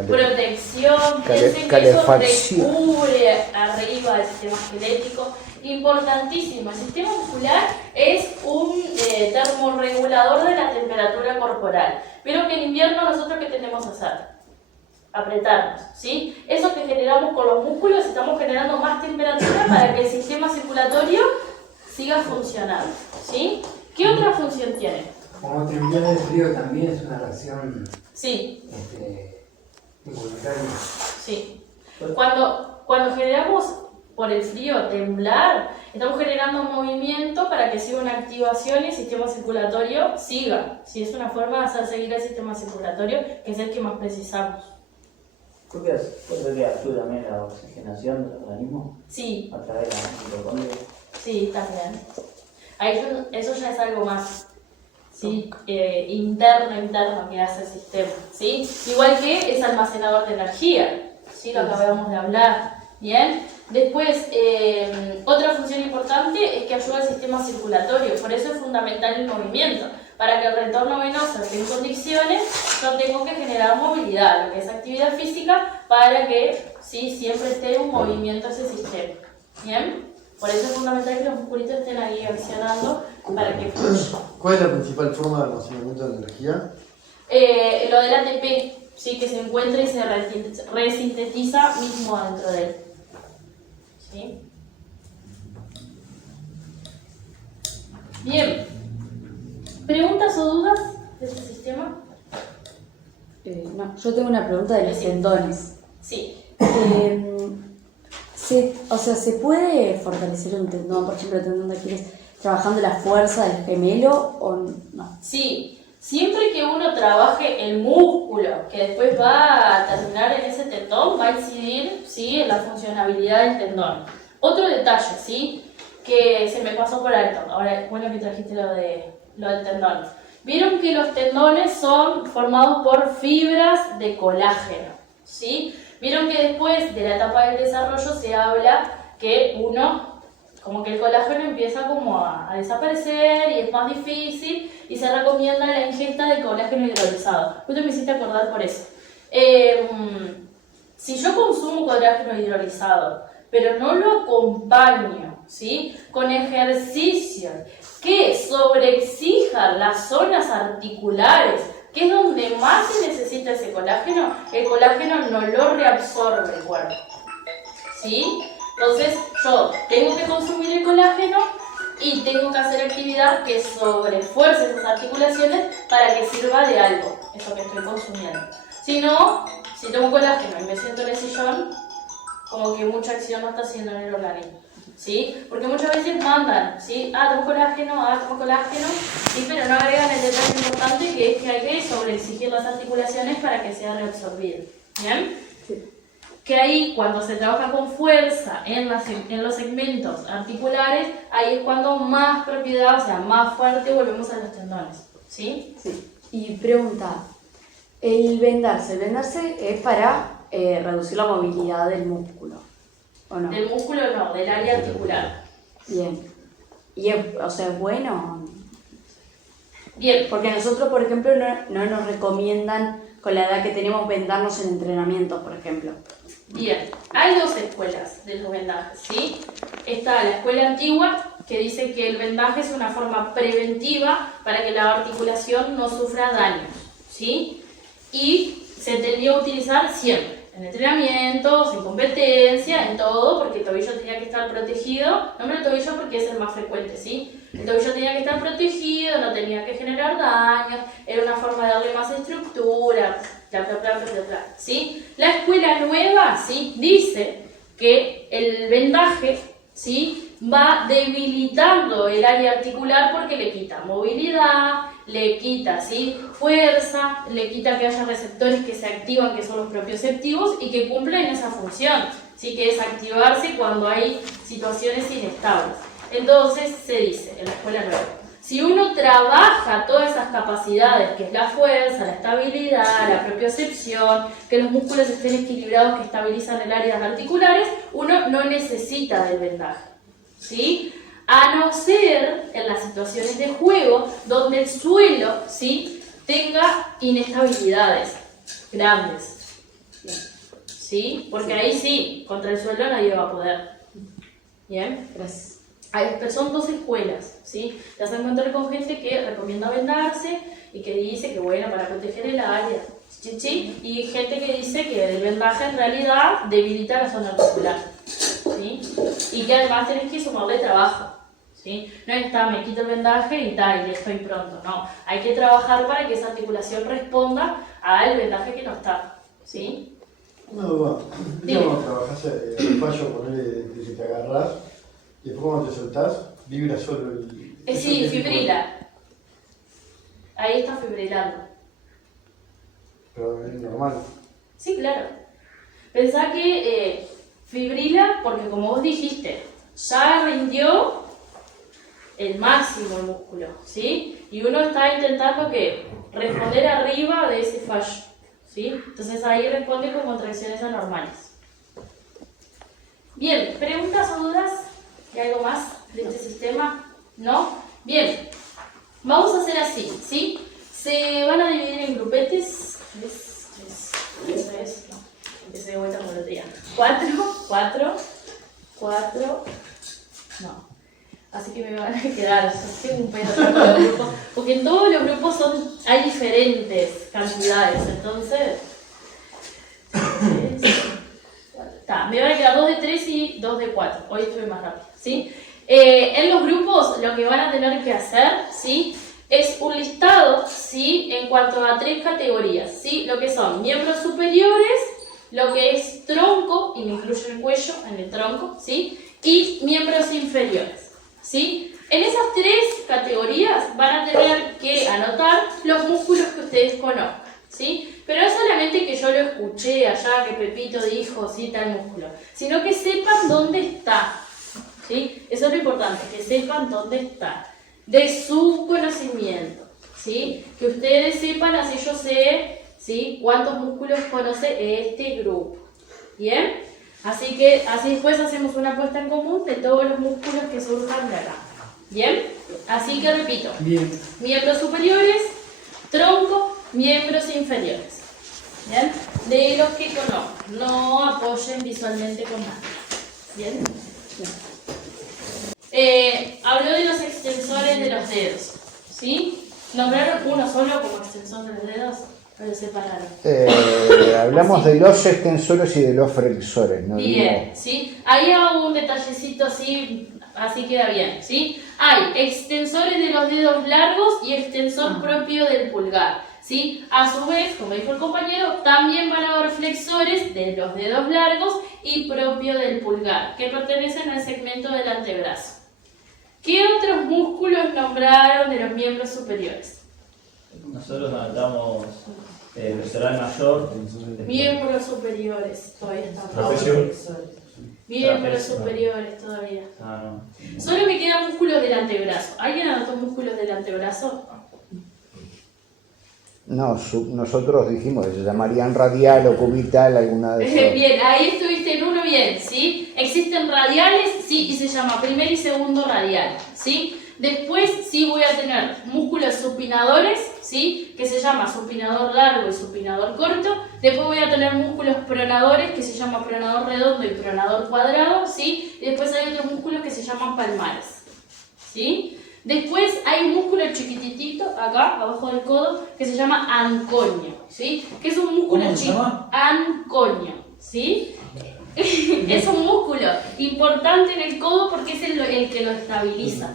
protección, piensen que eso calefacción. recubre arriba del sistema esquelético. Importantísimo, el sistema muscular es un termorregulador de la temperatura corporal. Pero que en invierno nosotros ¿qué tenemos que hacer? Apretarnos, ¿sí? Eso que generamos con los músculos, estamos generando más temperatura para que el sistema circulatorio siga funcionando, ¿sí? ¿Qué otra función tiene? Como terminar el frío también es una reacción Sí, involuntaria. sí. Cuando generamos por el frío temblar, estamos generando un movimiento para que siga una activación y el sistema circulatorio siga. Sí, es una forma de hacer seguir el sistema circulatorio, que es el que más precisamos. Puede ser que ayude también la oxigenación del organismo Sí, a través de la mitocondria. sí, también. Eso ya es algo más, ¿sí? interno que hace el sistema, ¿sí? Igual que es almacenador de energía, ¿sí? Lo acabamos de hablar, ¿bien? Después, otra función importante es que ayuda al sistema circulatorio, por eso es fundamental el movimiento. Para que el retorno venoso esté en condiciones, yo tengo que generar movilidad, lo que es actividad física, para que ¿sí? siempre esté en movimiento ese sistema, ¿bien? Por eso es fundamental que los musculitos estén ahí accionando para que fluya. ¿Cuál es la principal forma de almacenamiento de energía? Lo del ATP, ¿sí? Que se encuentra y se resintetiza mismo dentro de él. ¿Sí? Bien. ¿Preguntas o dudas de este sistema? No, yo tengo una pregunta de los tendones. Sí. ¿Se puede fortalecer un tendón, por ejemplo, el tendón de Aquiles, trabajando la fuerza del gemelo o no? Sí. Siempre que uno trabaje el músculo que después va a terminar en ese tendón, va a incidir ¿sí? en la funcionabilidad del tendón. Otro detalle, ¿sí? Que se me pasó por alto. Ahora, bueno que trajiste lo del tendón. Vieron que los tendones son formados por fibras de colágeno, ¿sí? Vieron que después de la etapa del desarrollo se habla que como que el colágeno empieza como a desaparecer y es más difícil y se recomienda la ingesta de colágeno hidrolizado. Justo me hiciste acordar por eso. Si yo consumo colágeno hidrolizado, pero no lo acompaño, ¿sí? con ejercicios que sobreexijan las zonas articulares, que es donde más se necesita ese colágeno, el colágeno no lo reabsorbe el cuerpo, ¿sí? Entonces, yo tengo que consumir el colágeno y tengo que hacer actividad que sobrefuerce esas articulaciones para que sirva de algo, eso que estoy consumiendo. Si no, si tomo colágeno y me siento en el sillón, como que mucha acción no está haciendo en el organismo, ¿sí? Porque muchas veces mandan, ¿sí? Tomo colágeno, ¿sí? Pero no agregan el detalle importante que es que hay que sobreexigir las articulaciones para que sea reabsorbido, ¿bien? Sí. Que ahí, cuando se trabaja con fuerza en los segmentos articulares, ahí es cuando más propiedad, o sea, más fuerte volvemos a los tendones, ¿sí? Sí. Y pregunta, el vendarse es para reducir la movilidad del músculo, ¿o no? Del músculo no, del área articular. Bien. Y es bueno. Bien. Porque nosotros, por ejemplo, no nos recomiendan con la edad que tenemos vendarnos en entrenamientos, por ejemplo. Bien, hay dos escuelas de los vendajes, ¿sí? Está la escuela antigua, que dice que el vendaje es una forma preventiva para que la articulación no sufra daños, ¿sí? Y se tendría a utilizar siempre, en entrenamientos, en competencia, en todo, porque el tobillo tenía que estar protegido. Nombro el tobillo porque es el más frecuente, ¿sí? El tobillo tenía que estar protegido, no tenía que generar daños, era una forma de darle más estructura, ¿sí? La escuela nueva, ¿sí? Dice que el vendaje, ¿sí? Va debilitando el área articular porque le quita movilidad, le quita, ¿sí? Fuerza, le quita que haya receptores que se activan, que son los propioceptivos y que cumplen esa función, ¿sí? Que es activarse cuando hay situaciones inestables. Entonces se dice en la escuela nueva, si uno trabaja todas esas capacidades, que es la fuerza, la estabilidad, la propiocepción, que los músculos estén equilibrados, que estabilizan el área articulares, uno no necesita del vendaje, ¿sí? A no ser en las situaciones de juego donde el suelo, ¿sí? Tenga inestabilidades grandes, ¿sí? Porque ahí sí, contra el suelo nadie va a poder. ¿Bien? Gracias. Son dos escuelas, ¿sí? Las vas a encontrar con gente que recomienda vendarse y que dice que bueno, para proteger el área, ¿sí? Y gente que dice que el vendaje en realidad debilita la zona articular, ¿sí? Y que además tenés que sumarle trabajo, ¿sí? No está, me quito el vendaje y tal, y estoy pronto, no. Hay que trabajar para que esa articulación responda al vendaje que no está, ¿sí? Una duda. Dime. Cuando trabajas el fallo, ponele de que te agarras y después cuando te soltás, vibra solo el. Sí, fibrila. Ahí está fibrilando. Pero es normal. Sí, claro. Pensá que fibrila porque, como vos dijiste, ya rindió el máximo el músculo, ¿sí? Y uno está intentando que responder arriba de ese fallo, ¿sí? Entonces ahí responde con contracciones anormales. Bien, ¿preguntas o dudas? ¿Hay algo más de este sistema? ¿No? Bien, vamos a hacer así, ¿sí? Se van a dividir en grupetes. Eso es, no. Empecé de vuelta como el otro día. 4. No. Así que me van a quedar, yo tengo un pedo en todos los grupos, porque en todos los grupos hay diferentes cantidades, entonces. Me van a quedar 2 de 3 y 2 de 4. Hoy estuve más rápido, ¿sí? En los grupos lo que van a tener que hacer, ¿sí? Es un listado, ¿sí? En cuanto a 3 categorías, ¿sí? Lo que son miembros superiores, lo que es tronco, y me incluye el cuello en el tronco, ¿sí? Y miembros inferiores, ¿sí? En esas 3 categorías van a tener que anotar los músculos que ustedes conozcan, ¿sí? Pero no solamente que yo lo escuché allá, que Pepito dijo, sí, tal músculo, sino que sepan dónde está, ¿sí? Eso es lo importante, que sepan dónde está, de su conocimiento, ¿sí? Que ustedes sepan, así yo sé, ¿sí? Cuántos músculos conoce este grupo, ¿bien? Así que, así después hacemos una puesta en común de todos los músculos que surjan de acá, ¿bien? Así que repito, Bien. miembros superiores, tronco, miembros inferiores, ¿bien? De los que conozcan, no apoyen visualmente con nada, ¿bien? Habló de los extensores de los dedos, ¿sí? ¿Nombraron uno solo como extensor de los dedos? Pero separaron. Hablamos de los extensores y de los flexores, ¿no? Bien, ¿sí? Ahí hago un detallecito así queda bien, ¿sí? Hay extensores de los dedos largos y extensor propio del pulgar, ¿sí? A su vez, como dijo el compañero, también van a haber flexores de los dedos largos y propio del pulgar, que pertenecen al segmento del antebrazo. ¿Qué otros músculos nombraron de los miembros superiores? Nosotros anotamos pectoral mayor, Miembros superiores, todavía están. Trapecio. Miembros Trapecio. superiores todavía. no. Solo me quedan músculos del antebrazo. ¿Alguien anotó músculos del antebrazo? No, nosotros dijimos que se llamarían radial o cubital, alguna de esas. Bien, ahí estuviste en uno bien, ¿sí? Existen radiales, sí, y se llama primer y segundo radial, ¿sí? Después sí voy a tener músculos supinadores, ¿sí? Que se llama supinador largo y supinador corto. Después voy a tener músculos pronadores, que se llama pronador redondo y pronador cuadrado, ¿sí? Y después hay otros músculos que se llaman palmares, ¿sí? Después hay un músculo chiquititito, acá, abajo del codo, que se llama anconio, ¿sí? Que es un músculo ¿Cómo se llama? Anconio, ¿sí? Es un músculo importante en el codo porque es el que lo estabiliza,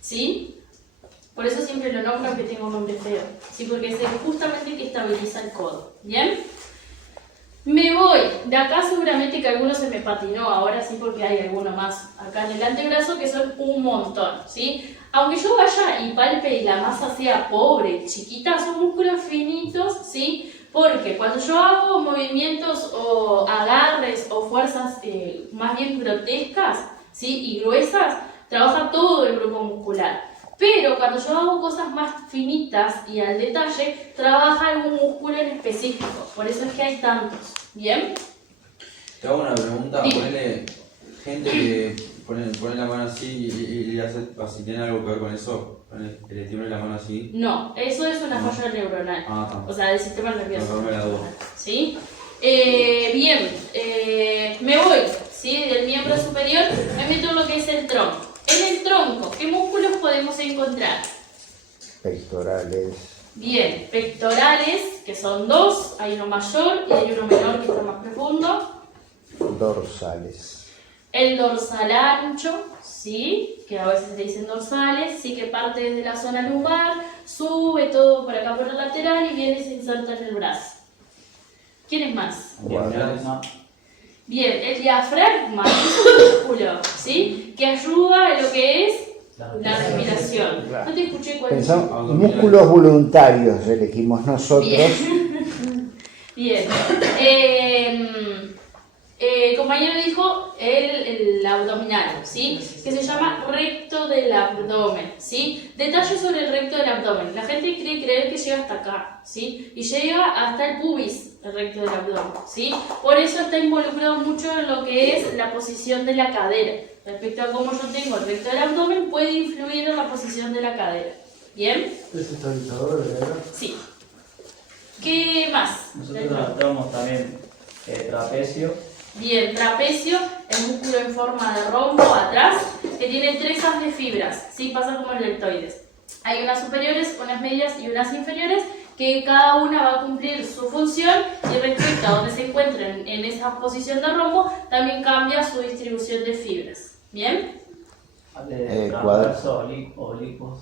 ¿sí? Por eso siempre lo nombro que tengo un nombre feo, ¿sí? Porque es justamente el que estabiliza el codo, ¿bien? Me voy, de acá seguramente que alguno se me patinó, ahora sí porque hay alguno más acá en el antebrazo que son un montón, ¿sí? Aunque yo vaya y palpe y la masa sea pobre, chiquita, son músculos finitos, ¿sí? Porque cuando yo hago movimientos o agarres o fuerzas más bien grotescas, ¿sí? Y gruesas, trabaja todo el grupo muscular. Pero cuando yo hago cosas más finitas y al detalle, trabaja algún músculo en específico. Por eso es que hay tantos. ¿Bien? Te hago una pregunta, Dime. ponele gente que pone la mano así y le hace así, ¿tiene algo que ver con eso? Que le tiene la mano así. No, eso es una falla neuronal. Ah, O sea, del sistema nervioso. No, no me la dudo. ¿Sí? Bien, me voy, ¿sí? Del miembro superior, me meto en lo que es el tronco. En el tronco, ¿qué músculos podemos encontrar? Pectorales. Bien, pectorales, que son dos, hay uno mayor y hay uno menor que está más profundo. Dorsales. El dorsal ancho, ¿sí? Que a veces le dicen dorsales, sí, que parte desde la zona lumbar, sube todo por acá por el lateral y viene y se inserta en el brazo. ¿Quién es más? Bien, el diafragma es un músculo, ¿sí? Que ayuda a lo que es la respiración. No te escuché cuál es. Pensamos, músculos voluntarios elegimos nosotros. Bien. Compañero dijo el abdominal, ¿sí? Que se llama recto del abdomen, ¿sí? Detalles sobre el recto del abdomen. La gente quiere creer que llega hasta acá, ¿sí? Y llega hasta el pubis, el recto del abdomen, ¿sí? Por eso está involucrado mucho en lo que es la posición de la cadera. Respecto a cómo yo tengo el recto del abdomen, puede influir en la posición de la cadera. ¿Bien? ¿Es estabilizador de la cadera? Sí. ¿Qué más? Nosotros anotamos también trapecio. Bien, trapecio, el músculo en forma de rombo atrás, que tiene 3 haz de fibras, ¿sí? Pasa como el deltoides. Hay unas superiores, unas medias y unas inferiores, que cada una va a cumplir su función y respecto a donde se encuentren en esa posición de rombo, también cambia su distribución de fibras. ¿Bien? Transverso, oblicuo.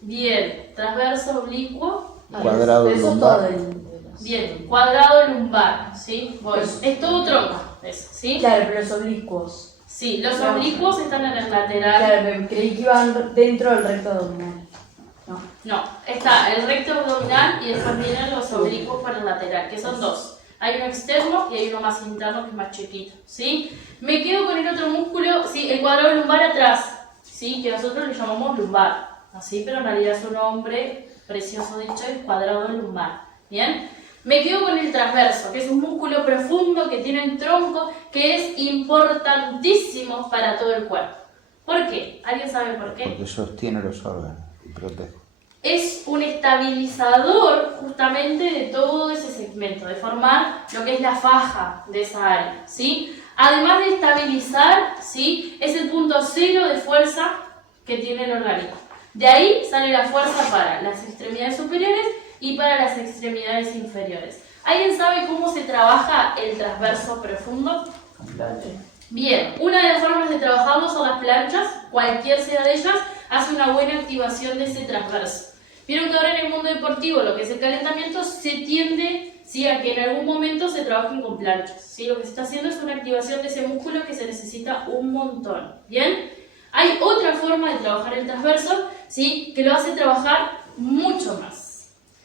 Bien, transverso, oblicuo. Cuadrado Eso lumbar. todo Bien, cuadrado lumbar, ¿sí? Voy. Es todo tronco, eso, ¿sí? Claro, pero los oblicuos. Sí, los oblicuos están en el lateral. Claro, pero creí que iban dentro del recto abdominal. No. No, está el recto abdominal y después vienen los oblicuos para el lateral, que son 2. Hay uno externo y hay uno más interno que es más chiquito, ¿sí? Me quedo con el otro músculo, ¿sí? El cuadrado lumbar atrás, ¿sí? Que nosotros le llamamos lumbar, así, pero en realidad su nombre precioso dicho es cuadrado lumbar, ¿bien? Me quedo con el transverso, que es un músculo profundo que tiene el tronco, que es importantísimo para todo el cuerpo. ¿Por qué? ¿Alguien sabe por qué? Porque sostiene los órganos y protege. Es un estabilizador justamente de todo ese segmento, de formar lo que es la faja de esa área, ¿sí? Además de estabilizar, ¿sí? Es el punto cero de fuerza que tiene el organismo. De ahí sale la fuerza para las extremidades superiores y para las extremidades inferiores. ¿Alguien sabe cómo se trabaja el transverso profundo? Bien, una de las formas de trabajarlo son las planchas, cualquier sea de ellas, hace una buena activación de ese transverso. Vieron que ahora en el mundo deportivo, lo que es el calentamiento, se tiende a que en algún momento se trabajen con planchas. ¿Sí? Lo que se está haciendo es una activación de ese músculo que se necesita un montón. ¿Bien? Hay otra forma de trabajar el transverso, ¿sí? Que lo hace trabajar mucho más.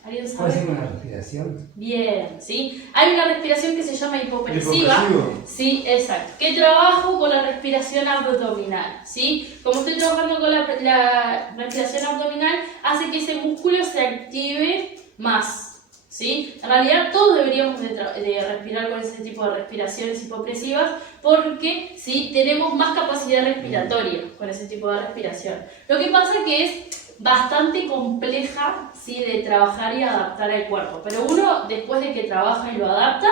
¿Alguien sabe? ¿Puede ser con la respiración? Bien, ¿sí? Hay una respiración que se llama hipopresiva. ¿Hipopresivo? Sí, exacto. Que trabajo con la respiración abdominal, ¿sí? Como estoy trabajando con la respiración abdominal, hace que ese músculo se active más, ¿sí? En realidad todos deberíamos de respirar con ese tipo de respiraciones hipopresivas porque, ¿sí? Tenemos más capacidad respiratoria con ese tipo de respiración. Lo que pasa que es bastante compleja, ¿sí? De trabajar y adaptar al cuerpo, pero uno después de que trabaja y lo adapta,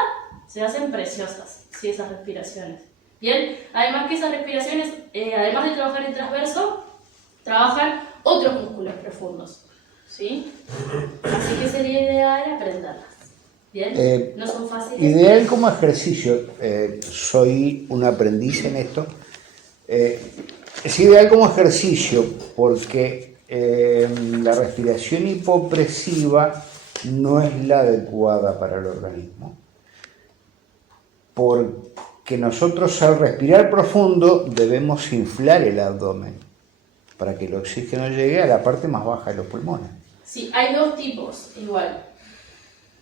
se hacen preciosas, ¿sí? Esas respiraciones. Bien, además que esas respiraciones, además de trabajar el transverso, trabajan otros músculos profundos, ¿sí? Así que sería ideal aprenderlas. Bien, no son fáciles. Ideal como ejercicio, soy un aprendiz en esto, es ideal como ejercicio porque la respiración hipopresiva no es la adecuada para el organismo, porque nosotros al respirar profundo debemos inflar el abdomen para que el oxígeno llegue a la parte más baja de los pulmones. Sí, hay dos tipos igual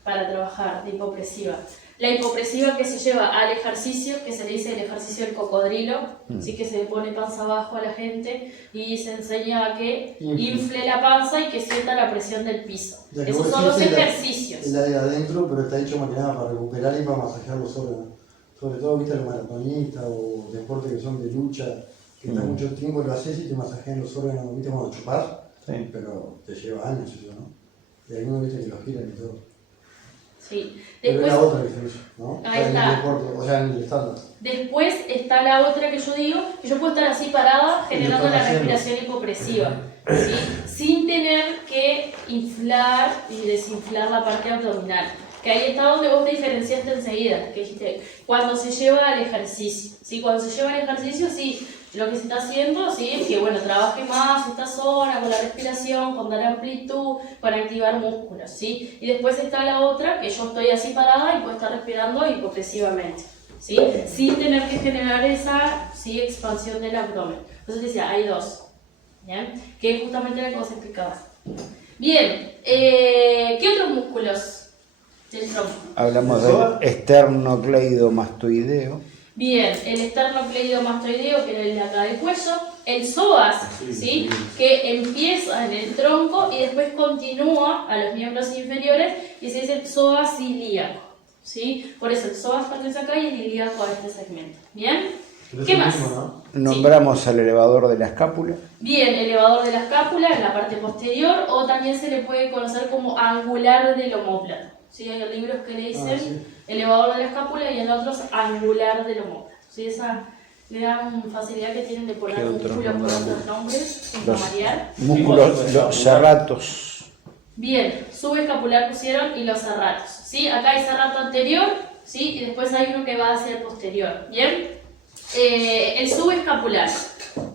para trabajar de hipopresiva. La hipopresiva que se lleva al ejercicio, que se le dice el ejercicio del cocodrilo, sí, que se le pone panza abajo a la gente y se enseña a que infle la panza y que sienta la presión del piso. Esos son los ejercicios. El área de adentro, pero está hecho más que nada para recuperar y para masajear los órganos. Sobre todo, viste, los maratonistas o deportes que son de lucha, que están mucho tiempo lo haces y te masajean los órganos, viste, cuando chupás, pero te lleva años eso, ¿no? Y algunos, viste, que los giran y todo. Sí. Pero Después, es la otra diferencia, ¿no? Ahí en está. el deporte, o sea, en el estándar. Después está la otra que yo digo, que yo puedo estar así parada generando estás la haciendo. respiración hipopresiva, ¿sí? Sin tener que inflar y desinflar la parte abdominal. Que ahí está donde vos te diferenciaste enseguida, que dijiste, cuando se lleva al ejercicio, ¿sí? Cuando se lleva al ejercicio, sí, lo que se está haciendo, sí, es que, bueno, trabaje más esta zona con la respiración, con dar amplitud, para activar músculos, ¿sí? Y después está la otra, que yo estoy así parada y puedo estar respirando hipopresivamente, ¿sí? Sin tener que generar esa, ¿sí? Expansión del abdomen. Entonces decía, hay dos, ¿bien? Que es justamente la que vos explicabas. Bien, ¿qué otros músculos del tronco? Hablamos del esternocleidomastoideo. Bien, el esternocleidomastoideo, que es el de acá del cuello, el psoas, ¿sí? Que empieza en el tronco y después continúa a los miembros inferiores y se dice psoas ilíaco, ¿sí? Por eso el psoas pertenece acá y el ilíaco a este segmento. ¿Bien? Pero ¿Qué es lo más? mismo, ¿no? Nombramos al elevador de la escápula. Bien, elevador de la escápula en la parte posterior o también se le puede conocer como angular del omóplato. ¿Sí? Hay libros que le dicen sí. elevador de la escápula y en otros angular del omóplato. ¿Sí? Esa gran facilidad que tienen de poner ¿Qué otros músculos con nombramos? otros nombres, sin Los variar. músculos, los serratos. Bien, subescapular pusieron y los serratos. ¿Sí? Acá hay serrato anterior, ¿sí? Y después hay uno que va hacia el posterior. ¿Bien? El subescapular.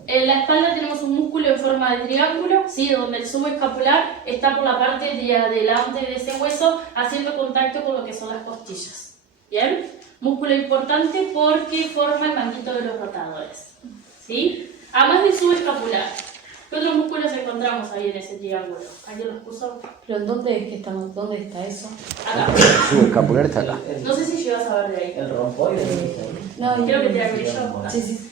En la espalda tenemos un músculo en forma de triángulo, ¿sí? Donde el subescapular está por la parte de adelante de ese hueso haciendo contacto con lo que son las costillas. ¿Bien? Músculo importante porque forma el manguito de los rotadores, ¿sí? Además del subescapular, ¿qué otros músculos encontramos ahí en ese triángulo? ¿Alguien los puso? ¿Pero en dónde es que estamos? ¿Dónde está eso? Acá. Su escapular está acá. No sé si llegas a ver de ahí. El rompoide. No, Creo que triángulo. Sí, sí.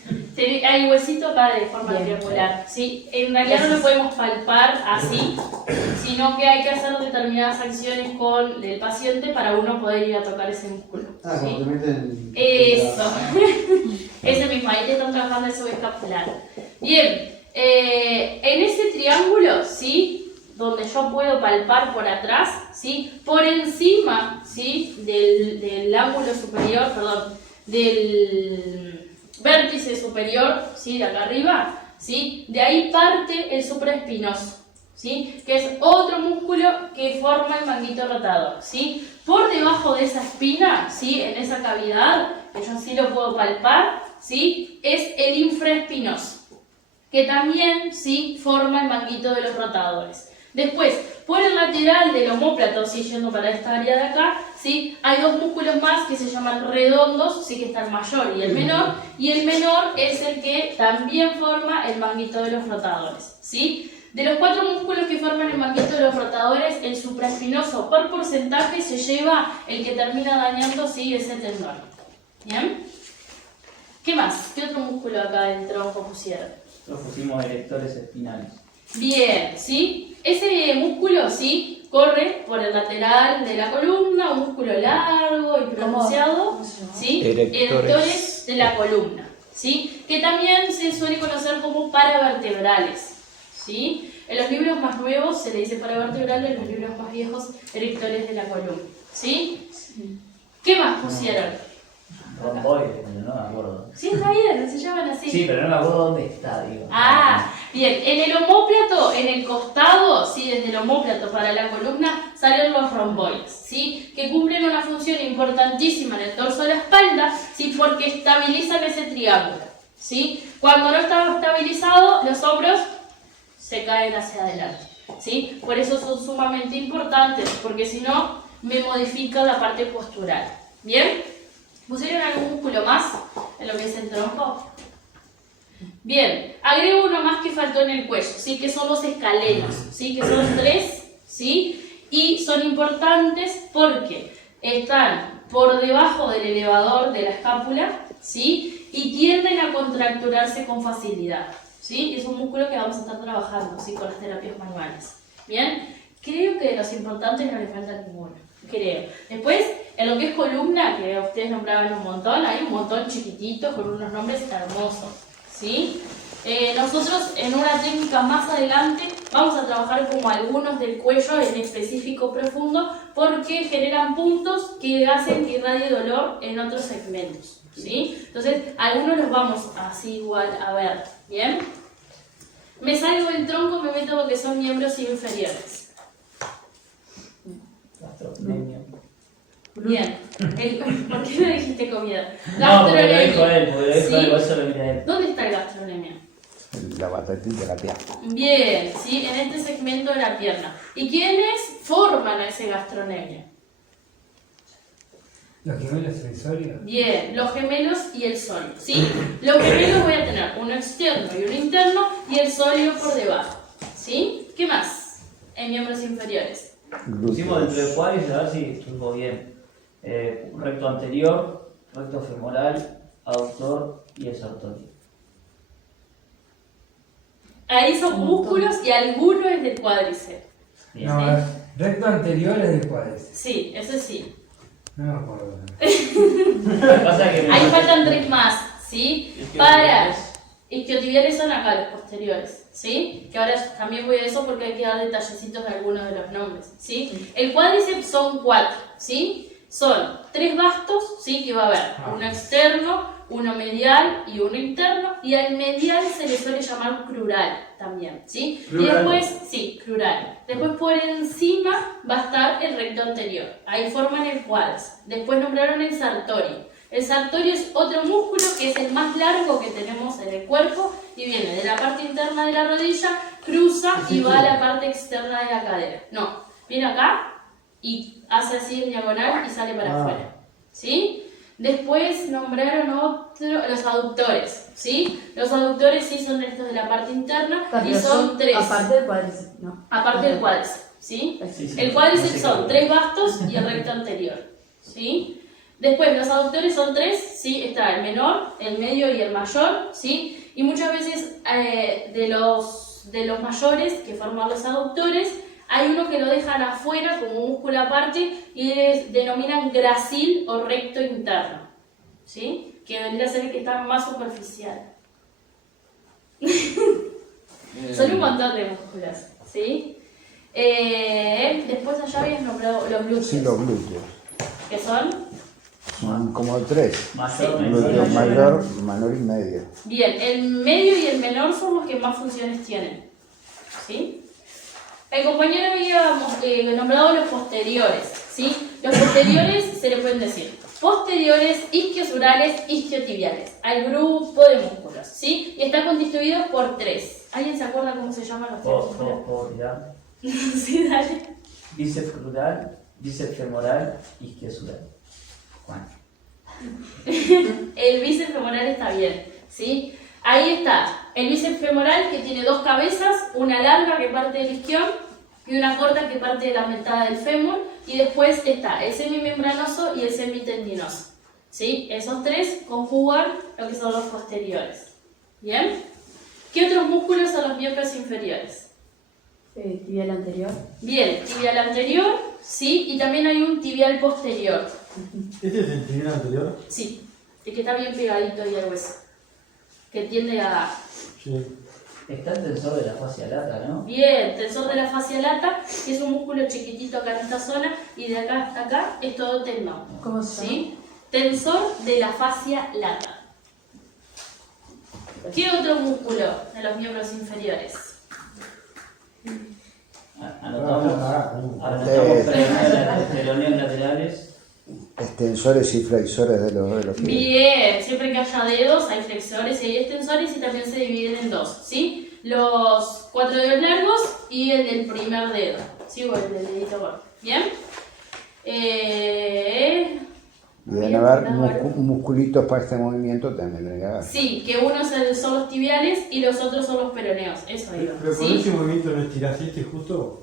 Hay huesito acá de forma Bien. triangular, ¿sí? En realidad no lo podemos palpar así, sino que hay que hacer determinadas acciones con el paciente para uno poder ir a tocar ese músculo. Ah, ¿sí? cuando te meten... Eso. Ese mismo, ahí te están trabajando el subescapular. Bien, en ese triángulo, ¿sí? Donde yo puedo palpar por atrás, ¿sí? Por encima, ¿sí? Del ángulo superior, perdón, del vértice superior, ¿sí? De acá arriba, ¿sí? De ahí parte el supraespinoso, ¿sí? Que es otro músculo que forma el manguito rotador, ¿sí? Por debajo de esa espina, ¿sí? En esa cavidad, que yo sí lo puedo palpar, ¿sí? Es el infraespinoso, que también, ¿sí? Forma el manguito de los rotadores. Después, por el lateral del omóplato, ¿sí? Yendo para esta área de acá, ¿sí? Hay dos músculos más que se llaman redondos, ¿sí? Que está el mayor y el menor es el que también forma el manguito de los rotadores, ¿sí? De los 4 músculos que forman el manguito de los rotadores, el supraespinoso por porcentaje se lleva el que termina dañando, ¿sí? Ese tendón. ¿Bien? ¿Qué más? ¿Qué otro músculo acá del tronco pusieron? Nosotros pusimos erectores espinales. Bien, ¿sí? Ese músculo, ¿sí? Corre por el lateral de la columna, un músculo largo y pronunciado, ¿Cómo se llama? ¿sí? Erectores De la columna, ¿sí? Que también se suele conocer como paravertebrales, ¿sí? En los libros más nuevos se le dice paravertebrales, en los libros más viejos, erectores de la columna, ¿sí? ¿Qué más pusieron? Romboides, pero no me acuerdo. Sí, está bien, se llaman así. Sí, pero no me acuerdo dónde está, digo. Ah, bien, en el omóplato, en el costado, ¿sí? Desde el omóplato para la columna salen los romboides, ¿sí? Que cumplen una función importantísima en el torso de la espalda, ¿sí? Porque estabilizan ese triángulo, ¿sí? Cuando no está estabilizado, los hombros se caen hacia adelante, ¿sí? Por eso son sumamente importantes, porque si no, me modifica la parte postural, ¿bien? ¿Pusieron algún músculo más en lo que es el tronco? Bien, agrego uno más que faltó en el cuello, ¿sí? Que son los escalenos, ¿sí? Que son 3, ¿sí? Y son importantes porque están por debajo del elevador de la escápula, ¿sí? Y tienden a contracturarse con facilidad, ¿sí? Es un músculo que vamos a estar trabajando, ¿sí? Con las terapias manuales. Bien, creo que de los importantes no le falta ninguno, creo. Después, en lo que es columna, que ustedes nombraban un montón, hay un montón chiquititos con unos nombres hermosos, ¿sí? Nosotros en una técnica más adelante vamos a trabajar como algunos del cuello en específico profundo porque generan puntos que hacen que irradie dolor en otros segmentos, ¿sí? Entonces, algunos los vamos así igual a ver, ¿bien? Me salgo del tronco, me meto lo que son miembros inferiores. Gastrocnemia. Bien. ¿Por qué no dijiste comida? No, porque lo dijo él, ¿Sí? por eso lo miré a él. ¿Dónde está el gastrocnemia? La batatita de la pierna. Bien, ¿sí? En este segmento de la pierna. ¿Y quiénes forman ese gastrocnemia? Los gemelos sensorios. Bien, los gemelos y el sóleo, ¿sí? Los gemelos voy a tener uno externo y uno interno y el sóleo por debajo, ¿sí? ¿Qué más en miembros inferiores? Pusimos dentro de cuádriceps, a ver si estuvo bien. Recto anterior, recto femoral, aductor y exartorio. Ahí son músculos y alguno es del cuádriceps. Bien. No, recto anterior es del cuádriceps. Sí, eso sí. No me acuerdo. Lo que pasa es que Ahí faltan 3 más, ¿sí? Para isquiotibiales son acá los posteriores, ¿sí? Que ahora también voy a eso porque hay que dar detallecitos de algunos de los nombres, ¿sí? El cuádriceps son 4, ¿sí? Son 3 bastos, ¿sí? Que va a haber uno externo, uno medial y uno interno, y al medial se le suele llamar crural también, ¿sí? Crural. Y después, sí, crural. Después por encima va a estar el recto anterior, ahí forman el cuádriceps. Después nombraron el sartorio. El sartorio es otro músculo que es el más largo que tenemos en el cuerpo y viene de la parte interna de la rodilla, cruza y va a la parte externa de la cadera. No, viene acá y hace así en diagonal y sale para afuera, ¿sí? Después nombraron los aductores, ¿sí? Los aductores sí son estos de la parte interna y son 3. Aparte del cuádriceps, ¿no? Aparte del cuádriceps, ¿sí? Sí, El cuádriceps son 3 bastos y el recto anterior, ¿sí? Después los aductores son 3, ¿sí? Está el menor, el medio y el mayor, ¿sí? Y muchas veces de los mayores que forman los aductores, hay uno que lo dejan afuera como músculo aparte y les denominan gracil o recto interno, ¿sí? Que vendría a ser el que está más superficial. Son un montón de músculos, ¿sí? Después allá habías nombrado los glúteos. Sí, los glúteos. ¿Qué son? Son como 3. Mayor, Glúteo mayor, menor y medio. Bien, el medio y el menor son los que más funciones tienen, ¿sí? El compañero había nombrado los posteriores, ¿sí? Los posteriores se le pueden decir posteriores, isquiosurales, isquiotibiales, al grupo de músculos, ¿sí? Y están constituidos por 3. ¿Alguien se acuerda cómo se llaman los 3 músculos? ¿Puedo tirar? Sí, dale. Bíceps crural, bíceps femoral, isquiosural. Juan. El bíceps femoral está bien, ¿sí? Ahí está el bíceps femoral que tiene 2 cabezas, una larga que parte del isquion y una corta que parte de la mitad del fémur, y después está el semimembranoso y el semitendinoso, ¿sí? Esos 3 conjugan lo que son los posteriores. ¿Bien? ¿Qué otros músculos son los miembros inferiores? Tibial anterior. Bien, tibial anterior, ¿sí? Y también hay un tibial posterior. ¿Este es el tibial anterior? Sí, el que está bien pegadito ahí al hueso, que tiende a... Sí. Está el tensor de la fascia lata, ¿no? Bien, tensor de la fascia lata, que es un músculo chiquitito acá en esta zona, y de acá hasta acá es todo tendón. ¿Cómo se llama? ¿Sí? Tensor de la fascia lata. ¿Qué otro músculo de los miembros inferiores? Anotamos peroneos laterales. Extensores y flexores de los pies. Bien, siempre que haya dedos hay flexores y hay extensores, y también se dividen en 2, ¿sí? Los 4 dedos largos y el del primer dedo, ¿sí? O el del dedito gordo. ¿Bien? Y deben haber musculitos para este movimiento también. Tiene que haber. Sí, que unos son los tibiales y los otros son los peroneos, eso digo. Pero con ¿sí? ese movimiento no estirás este justo.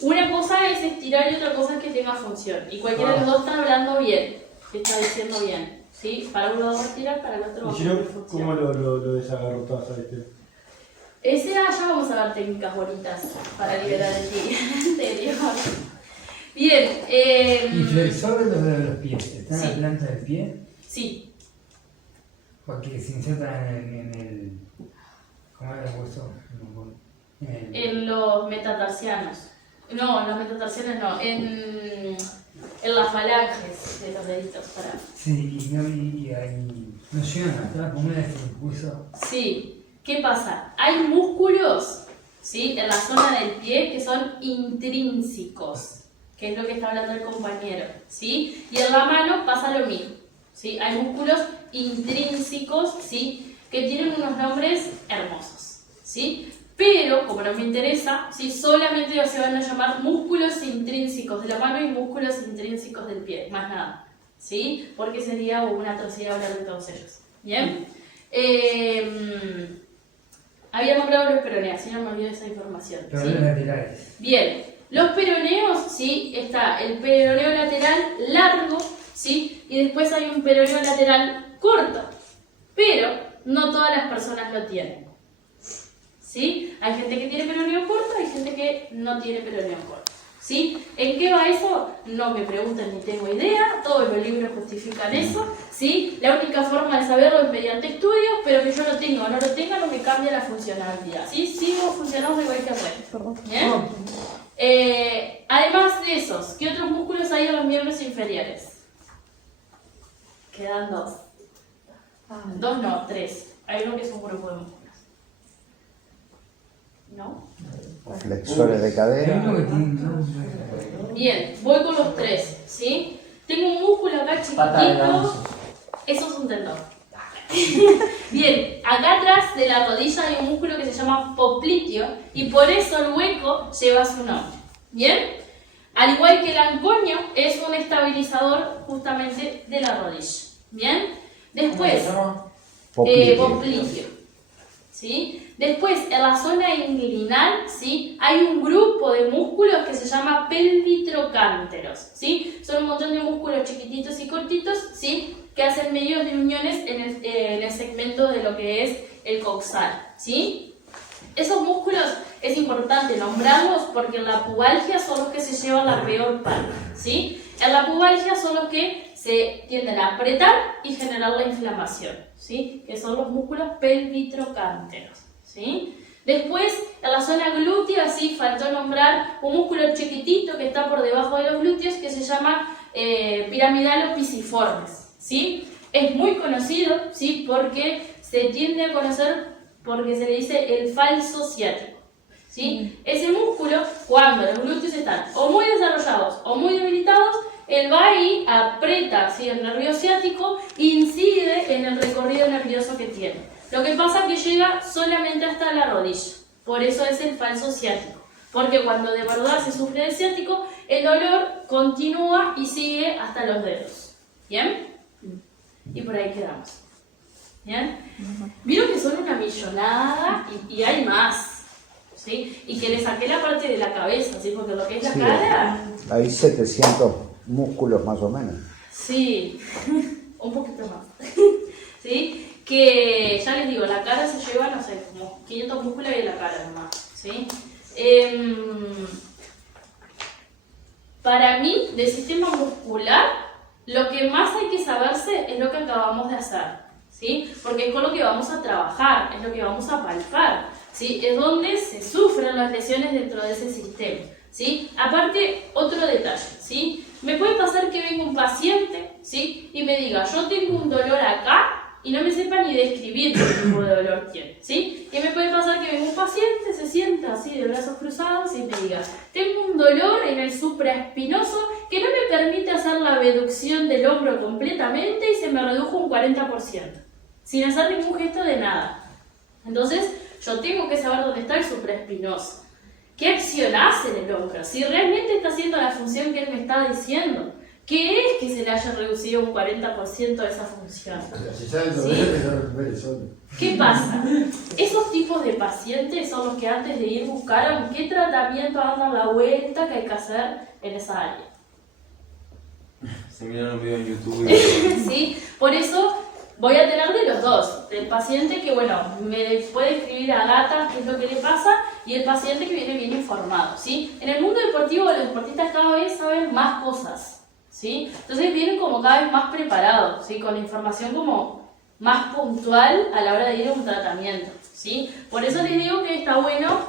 Una cosa es estirar y otra cosa es que tenga función. Y cualquiera de los dos está hablando bien, está diciendo bien. ¿Sí? Para uno va a estirar, para el otro va a Y si no, tener función. ¿cómo lo desagarrotás a este? Ya vamos a ver técnicas bonitas para liberar el pie anterior. Bien. ¿Y flexores los dedos de los pies? ¿Están Sí. en la planta del pie? Sí, Porque se insertan en el. ¿Cómo era el hueso? en los metatarsianos. No, en los metatarsianos no, en las falanges de los deditos. Para. Sí, y ahí. No llegan atrás, ¿cómo era este hueso? Sí, ¿qué pasa? Hay músculos, ¿sí? En la zona del pie que son intrínsecos, que es lo que está hablando el compañero, ¿sí? Y en la mano pasa lo mismo, ¿sí? Hay músculos intrínsecos, ¿sí? Que tienen unos nombres hermosos, ¿sí? Pero, como no me interesa, ¿sí? Solamente se van a llamar músculos intrínsecos de la mano y músculos intrínsecos del pie, más nada, ¿sí? Porque sería una atrocidad hablar de todos ellos, ¿bien? Había nombrado los peroneos, si no me olvido esa información. Peroneos ¿sí? laterales. Bien, los peroneos, ¿sí? Está el peroneo lateral largo, ¿sí? Y después hay un peroneo lateral corto, pero no todas las personas lo tienen, ¿sí? Hay gente que tiene peroneo corto, hay gente que no tiene peroneo corto, ¿sí? ¿En qué va eso? No me pregunten ni tengo idea, todos los libros justifican eso, ¿sí? La única forma de saberlo es mediante estudios, pero que yo lo tenga o no lo tenga no me cambia la funcionalidad, ¿sí? Sigo funcionando igual que bueno. ¿Bien? Además de esos, ¿qué otros músculos hay en los miembros inferiores? Quedan 2. 2 no, 3. Hay uno que es un grupo de músculos. ¿No? Flexores de Hay cadera. uno que tiene. Bien, voy con los 3, ¿sí? Tengo un músculo acá Pata de chiquitito. ganso. Eso es un tendón. Bien, acá atrás de la rodilla hay un músculo que se llama popliteo y por eso el hueco lleva su nombre. ¿Bien? Al igual que el anconio es un estabilizador justamente de la rodilla. ¿Bien? Después, popliteo. ¿Sí? Después, en la zona inguinal, ¿sí? Hay un grupo de músculos que se llama pelvitrocánteros, ¿sí? Son un montón de músculos chiquititos y cortitos, ¿sí? Que hacen medios de uniones en el segmento de lo que es el coxal, ¿sí? Esos músculos es importante nombrarlos porque en la pubalgia son los que se llevan la peor parte, ¿sí? En la pubalgia son los que se tienden a apretar y generar la inflamación, ¿sí? Que son los músculos pelvitrocánteros, ¿sí? Después, en la zona glútea, sí, faltó nombrar un músculo chiquitito que está por debajo de los glúteos que se llama piramidalo pisiformes, ¿sí? Es muy conocido, ¿sí? Porque se tiende a conocer porque se le dice el falso ciático. ¿sí? Ese músculo, cuando los glúteos están o muy desarrollados o muy debilitados, él va y aprieta, ¿sí?, el nervio ciático, incide en el recorrido nervioso que tiene. Lo que pasa es que llega solamente hasta la rodilla, por eso es el falso ciático. Porque cuando de verdad se sufre de ciático, el dolor continúa y sigue hasta los dedos. ¿Bien? Y por ahí quedamos. ¿Bien? Vieron que son una millonada y hay más. ¿Sí? Y que le saqué la parte de la cabeza, ¿sí? Porque lo que es la cara... Hay 700 músculos más o menos. Sí, un poquito más. ¿Sí? Que ya les digo, la cara se lleva, no sé, como 500 músculos y la cara nomás. ¿Sí? Para mí, del sistema muscular, lo que más hay que saberse es lo que acabamos de hacer, ¿sí? Porque es con lo que vamos a trabajar, es lo que vamos a palpar, ¿sí? Es donde se sufren las lesiones dentro de ese sistema, ¿sí? Aparte, otro detalle, ¿sí? Me puede pasar que venga un paciente, ¿sí?, y me diga, yo tengo un dolor acá, y no me sepa ni describir qué tipo de dolor tiene, ¿sí? Y me puede pasar que venga un paciente, se sienta así de brazos cruzados y me diga, tengo un dolor en el supraespinoso que no me permite hacer la abducción del hombro completamente y se me redujo un 40%, sin hacer ningún gesto de nada. Entonces, yo tengo que saber dónde está el supraespinoso. ¿Qué acción hace en el hombro? Si realmente está haciendo la función que él me está diciendo. ¿Qué es que se le haya reducido un 40% de esa función? Si sabe el dolor, que lo recupere solo. ¿Qué pasa? Esos tipos de pacientes son los que antes de ir buscaron qué tratamiento dan la vuelta que hay que hacer en esa área. Se miran un video en YouTube. ¿Sí? Por eso voy a tener de los dos. Del paciente que, bueno, me puede escribir a gata qué es lo que le pasa y el paciente que viene bien informado, ¿sí? En el mundo deportivo los deportistas cada vez saben más cosas, ¿sí? Entonces vienen como cada vez más preparados, ¿sí?, con información como más puntual a la hora de ir a un tratamiento, ¿sí? Por eso les digo que está bueno,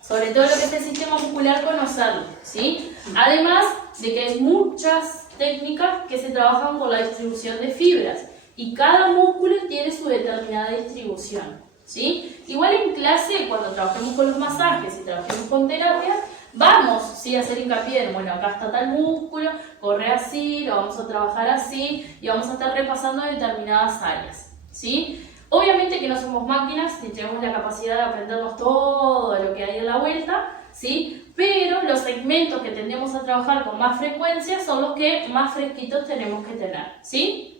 sobre todo lo que es el sistema muscular, conocerlo, ¿sí? Además de que hay muchas técnicas que se trabajan con la distribución de fibras y cada músculo tiene su determinada distribución, ¿sí? Igual en clase, cuando trabajemos con los masajes y trabajemos con terapias, vamos, ¿sí?, a hacer hincapié en, bueno, acá está tal músculo, corre así, lo vamos a trabajar así y vamos a estar repasando determinadas áreas, ¿sí? Obviamente que no somos máquinas ni tenemos la capacidad de aprendernos todo lo que hay en la vuelta, ¿sí? Pero los segmentos que tendemos a trabajar con más frecuencia son los que más fresquitos tenemos que tener, ¿sí?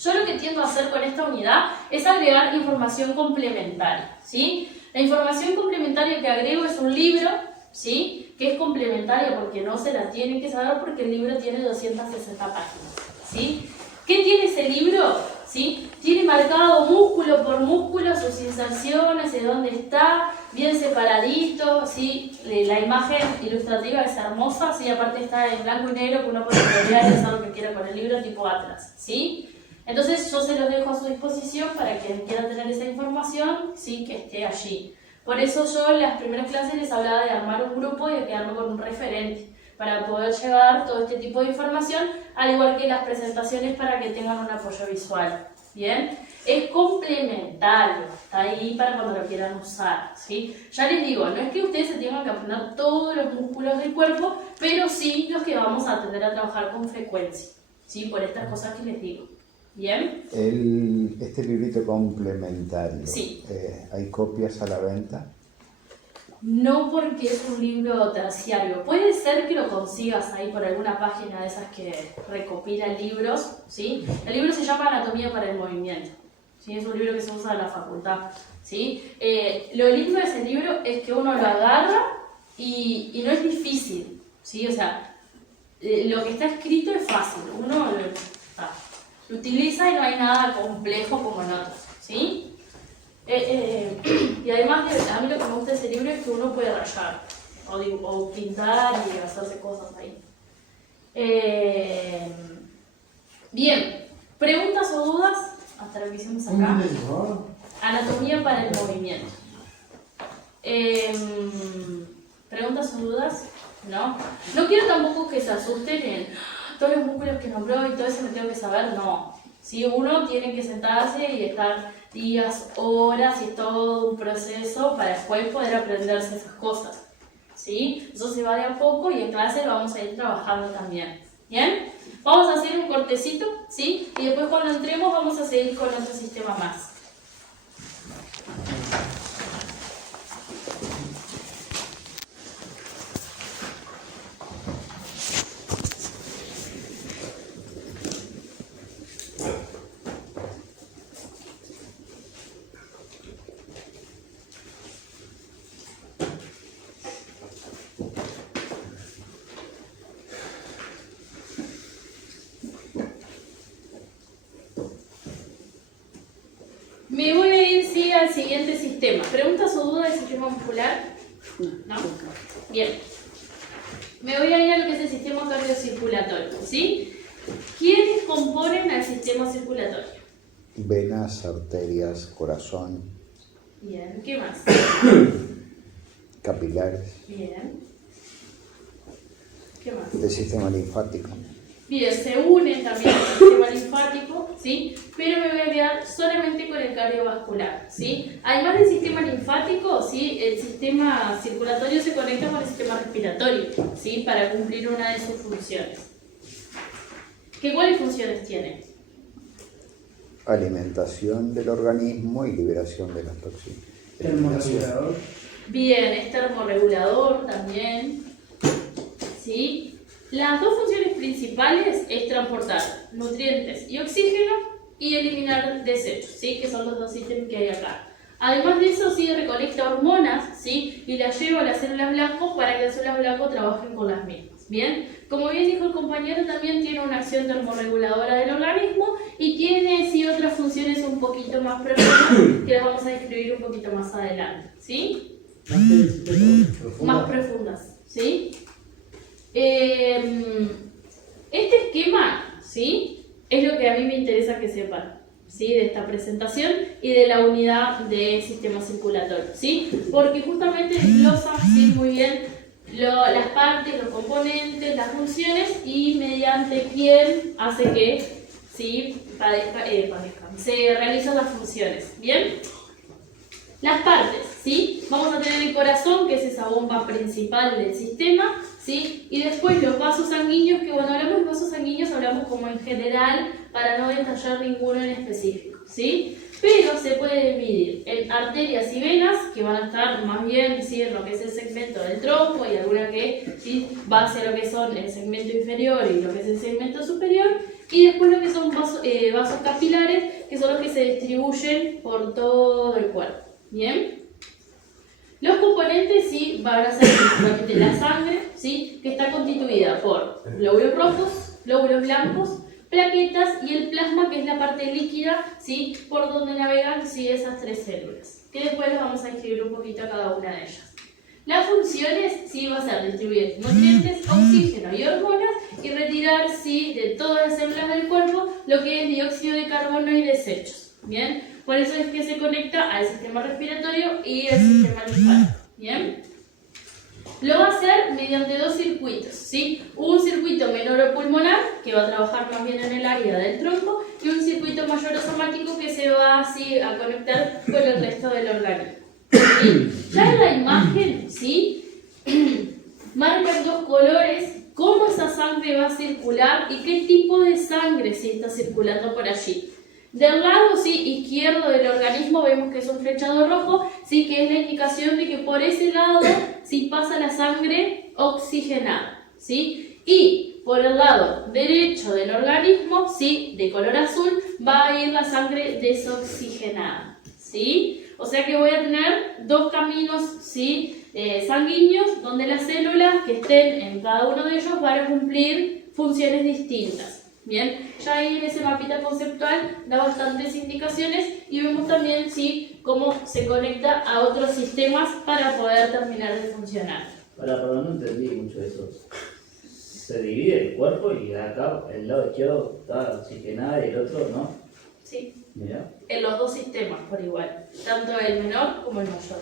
Yo lo que tiendo a hacer con esta unidad es agregar información complementaria, ¿sí? La información complementaria que agrego es un libro, ¿sí?, que es complementaria porque no se la tienen que saber porque el libro tiene 260 páginas, ¿sí? ¿Qué tiene ese libro? ¿Sí? Tiene marcado músculo por músculo sus inserciones, de dónde está, bien separadito, ¿sí? La imagen ilustrativa es hermosa, ¿sí? Aparte está en blanco y negro que uno puede colorear y hacer lo que quiera con el libro tipo atlas, ¿sí? Entonces yo se los dejo a su disposición para quien quiera tener esa información, ¿sí?, que esté allí. Por eso yo en las primeras clases les hablaba de armar un grupo y de quedarme con un referente para poder llevar todo este tipo de información, al igual que las presentaciones para que tengan un apoyo visual. ¿Bien? Es complementario, está ahí para cuando lo quieran usar, ¿sí? Ya les digo, no es que ustedes se tengan que aprender todos los músculos del cuerpo, pero sí los que vamos a tender a trabajar con frecuencia, ¿sí? Por estas cosas que les digo. ¿Bien? Este librito complementario, sí. ¿Hay copias a la venta? No, porque es un libro terciario. Puede ser que lo consigas ahí por alguna página de esas que recopilan libros, ¿sí? El libro se llama Anatomía para el Movimiento, ¿sí? Es un libro que se usa en la facultad, ¿sí? Lo lindo de ese libro es que uno lo agarra y no es difícil, ¿sí? O sea, lo que está escrito es fácil, uno lo utiliza y no hay nada complejo como en otros, ¿sí? Y además, a mí lo que me gusta de ese libro es que uno puede rayar o pintar y hacerse cosas ahí. Bien, ¿preguntas o dudas hasta lo que hicimos acá? Anatomía para el movimiento. ¿Preguntas o dudas? ¿No? No quiero tampoco que se asusten en todos los músculos que nombró y todo eso me tengo que saber, no. ¿sí? Uno tiene que sentarse y estar días, horas y todo un proceso para después poder aprenderse esas cosas, ¿sí? Eso se va de a poco y en clase lo vamos a ir trabajando también, ¿bien? Vamos a hacer un cortecito, ¿sí? Y después cuando entremos vamos a seguir con otro sistema más. Me voy a ir sí, al siguiente sistema. ¿Preguntas o dudas del sistema muscular? ¿No? Bien. Me voy a ir a lo que es el sistema cardiocirculatorio, ¿sí? ¿Quiénes componen al sistema circulatorio? Venas, arterias, corazón, Bien. ¿Qué más? capilares, Bien. ¿Qué más? el sistema linfático. Bien, se unen también al sistema linfático, ¿sí? Pero me voy a quedar solamente con el cardiovascular, ¿sí? Además del sistema linfático, ¿sí? El sistema circulatorio se conecta con el sistema respiratorio, ¿sí? Para cumplir una de sus funciones. ¿Cuáles funciones tiene? Alimentación del organismo y liberación de las toxinas. Termorregulador. Bien, es termorregulador también, ¿sí? Las dos funciones principales es transportar nutrientes y oxígeno y eliminar desechos, ¿sí? Que son los dos sistemas que hay acá. Además de eso, sí, recolecta hormonas, ¿sí? Y las lleva a las células blanco para que las células blanco trabajen con las mismas, ¿bien? Como bien dijo el compañero, también tiene una acción termorreguladora del organismo y tiene, sí, otras funciones un poquito más profundas que las vamos a describir un poquito más adelante, ¿sí? Más profundas, ¿sí? Este esquema, ¿sí? Es lo que a mí me interesa que sepan, ¿sí? De esta presentación y de la unidad de sistema circulatorio, ¿sí? Porque justamente desglosa, ¿sí? Muy bien las partes, los componentes, las funciones y mediante quién hace que, ¿sí? Se realizan las funciones, ¿bien? Las partes, ¿sí? Vamos a tener el corazón, que es esa bomba principal del sistema, ¿sí? Y después los vasos sanguíneos, que cuando hablamos de vasos sanguíneos hablamos como en general para no detallar ninguno en específico, ¿sí? Pero se puede dividir en arterias y venas, que van a estar más bien, ¿sí? En lo que es el segmento del tronco y alguna que, ¿sí? Va hacia lo que son el segmento inferior y lo que es el segmento superior. Y después lo que son vasos capilares, que son los que se distribuyen por todo el cuerpo. ¿Bien? Los componentes, sí, van a ser principalmente la sangre, ¿sí? Que está constituida por glóbulos rojos, glóbulos blancos, plaquetas y el plasma, que es la parte líquida, ¿sí? Por donde navegan, sí, esas tres células, que después les vamos a describir un poquito a cada una de ellas. Las funciones, sí, va a ser distribuir nutrientes, oxígeno y hormonas y retirar, sí, de todas las células del cuerpo lo que es dióxido de carbono y desechos, ¿bien? Por eso es que se conecta al sistema respiratorio y al sistema linfático, ¿bien? Lo va a hacer mediante dos circuitos, ¿sí? Un circuito menor o pulmonar, que va a trabajar más bien en el área del tronco, y un circuito mayor o somático que se va así a conectar con el resto del organismo, ¿sí? Ya en la imagen, ¿sí? Marcan dos colores cómo esa sangre va a circular y qué tipo de sangre sí está circulando por allí. Del lado, sí, izquierdo del organismo vemos que es un flechado rojo, sí, que es la indicación de que por ese lado sí pasa la sangre oxigenada, ¿sí? Y por el lado derecho del organismo, sí, de color azul, va a ir la sangre desoxigenada, ¿sí? O sea que voy a tener dos caminos, ¿sí? Sanguíneos, donde las células que estén en cada uno de ellos van a cumplir funciones distintas. Bien, ya ahí en ese mapita conceptual da bastantes indicaciones y vemos también, sí, cómo se conecta a otros sistemas para poder terminar de funcionar. Perdón, no entendí mucho eso. Se divide el cuerpo y acá el lado izquierdo está oxigenado y el otro no. Sí, Mirá. en los dos sistemas por igual, tanto el menor como el mayor.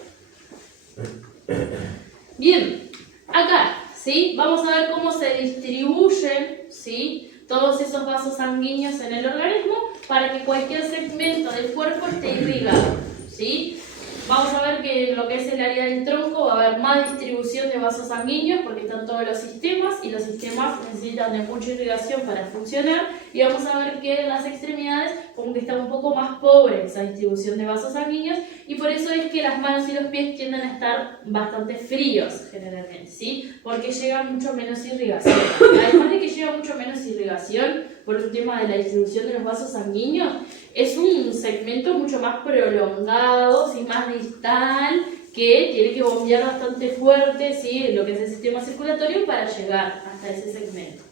Bien, acá, ¿sí? Vamos a ver cómo se distribuyen, ¿sí? Todos esos vasos sanguíneos en el organismo para que cualquier segmento del cuerpo esté irrigado, ¿sí? Vamos a ver que en lo que es el área del tronco va a haber más distribución de vasos sanguíneos porque están todos los sistemas y los sistemas necesitan de mucha irrigación para funcionar, y vamos a ver que en las extremidades como que está un poco más pobre esa distribución de vasos sanguíneos, y por eso es que las manos y los pies tienden a estar bastante fríos generalmente, ¿sí? Porque llega mucho menos irrigación. Además de que llega mucho menos irrigación por un tema de la distribución de los vasos sanguíneos, es un segmento mucho más prolongado, ¿sí? Más distal, que tiene que bombear bastante fuerte, ¿sí? Lo que es el sistema circulatorio para llegar hasta ese segmento.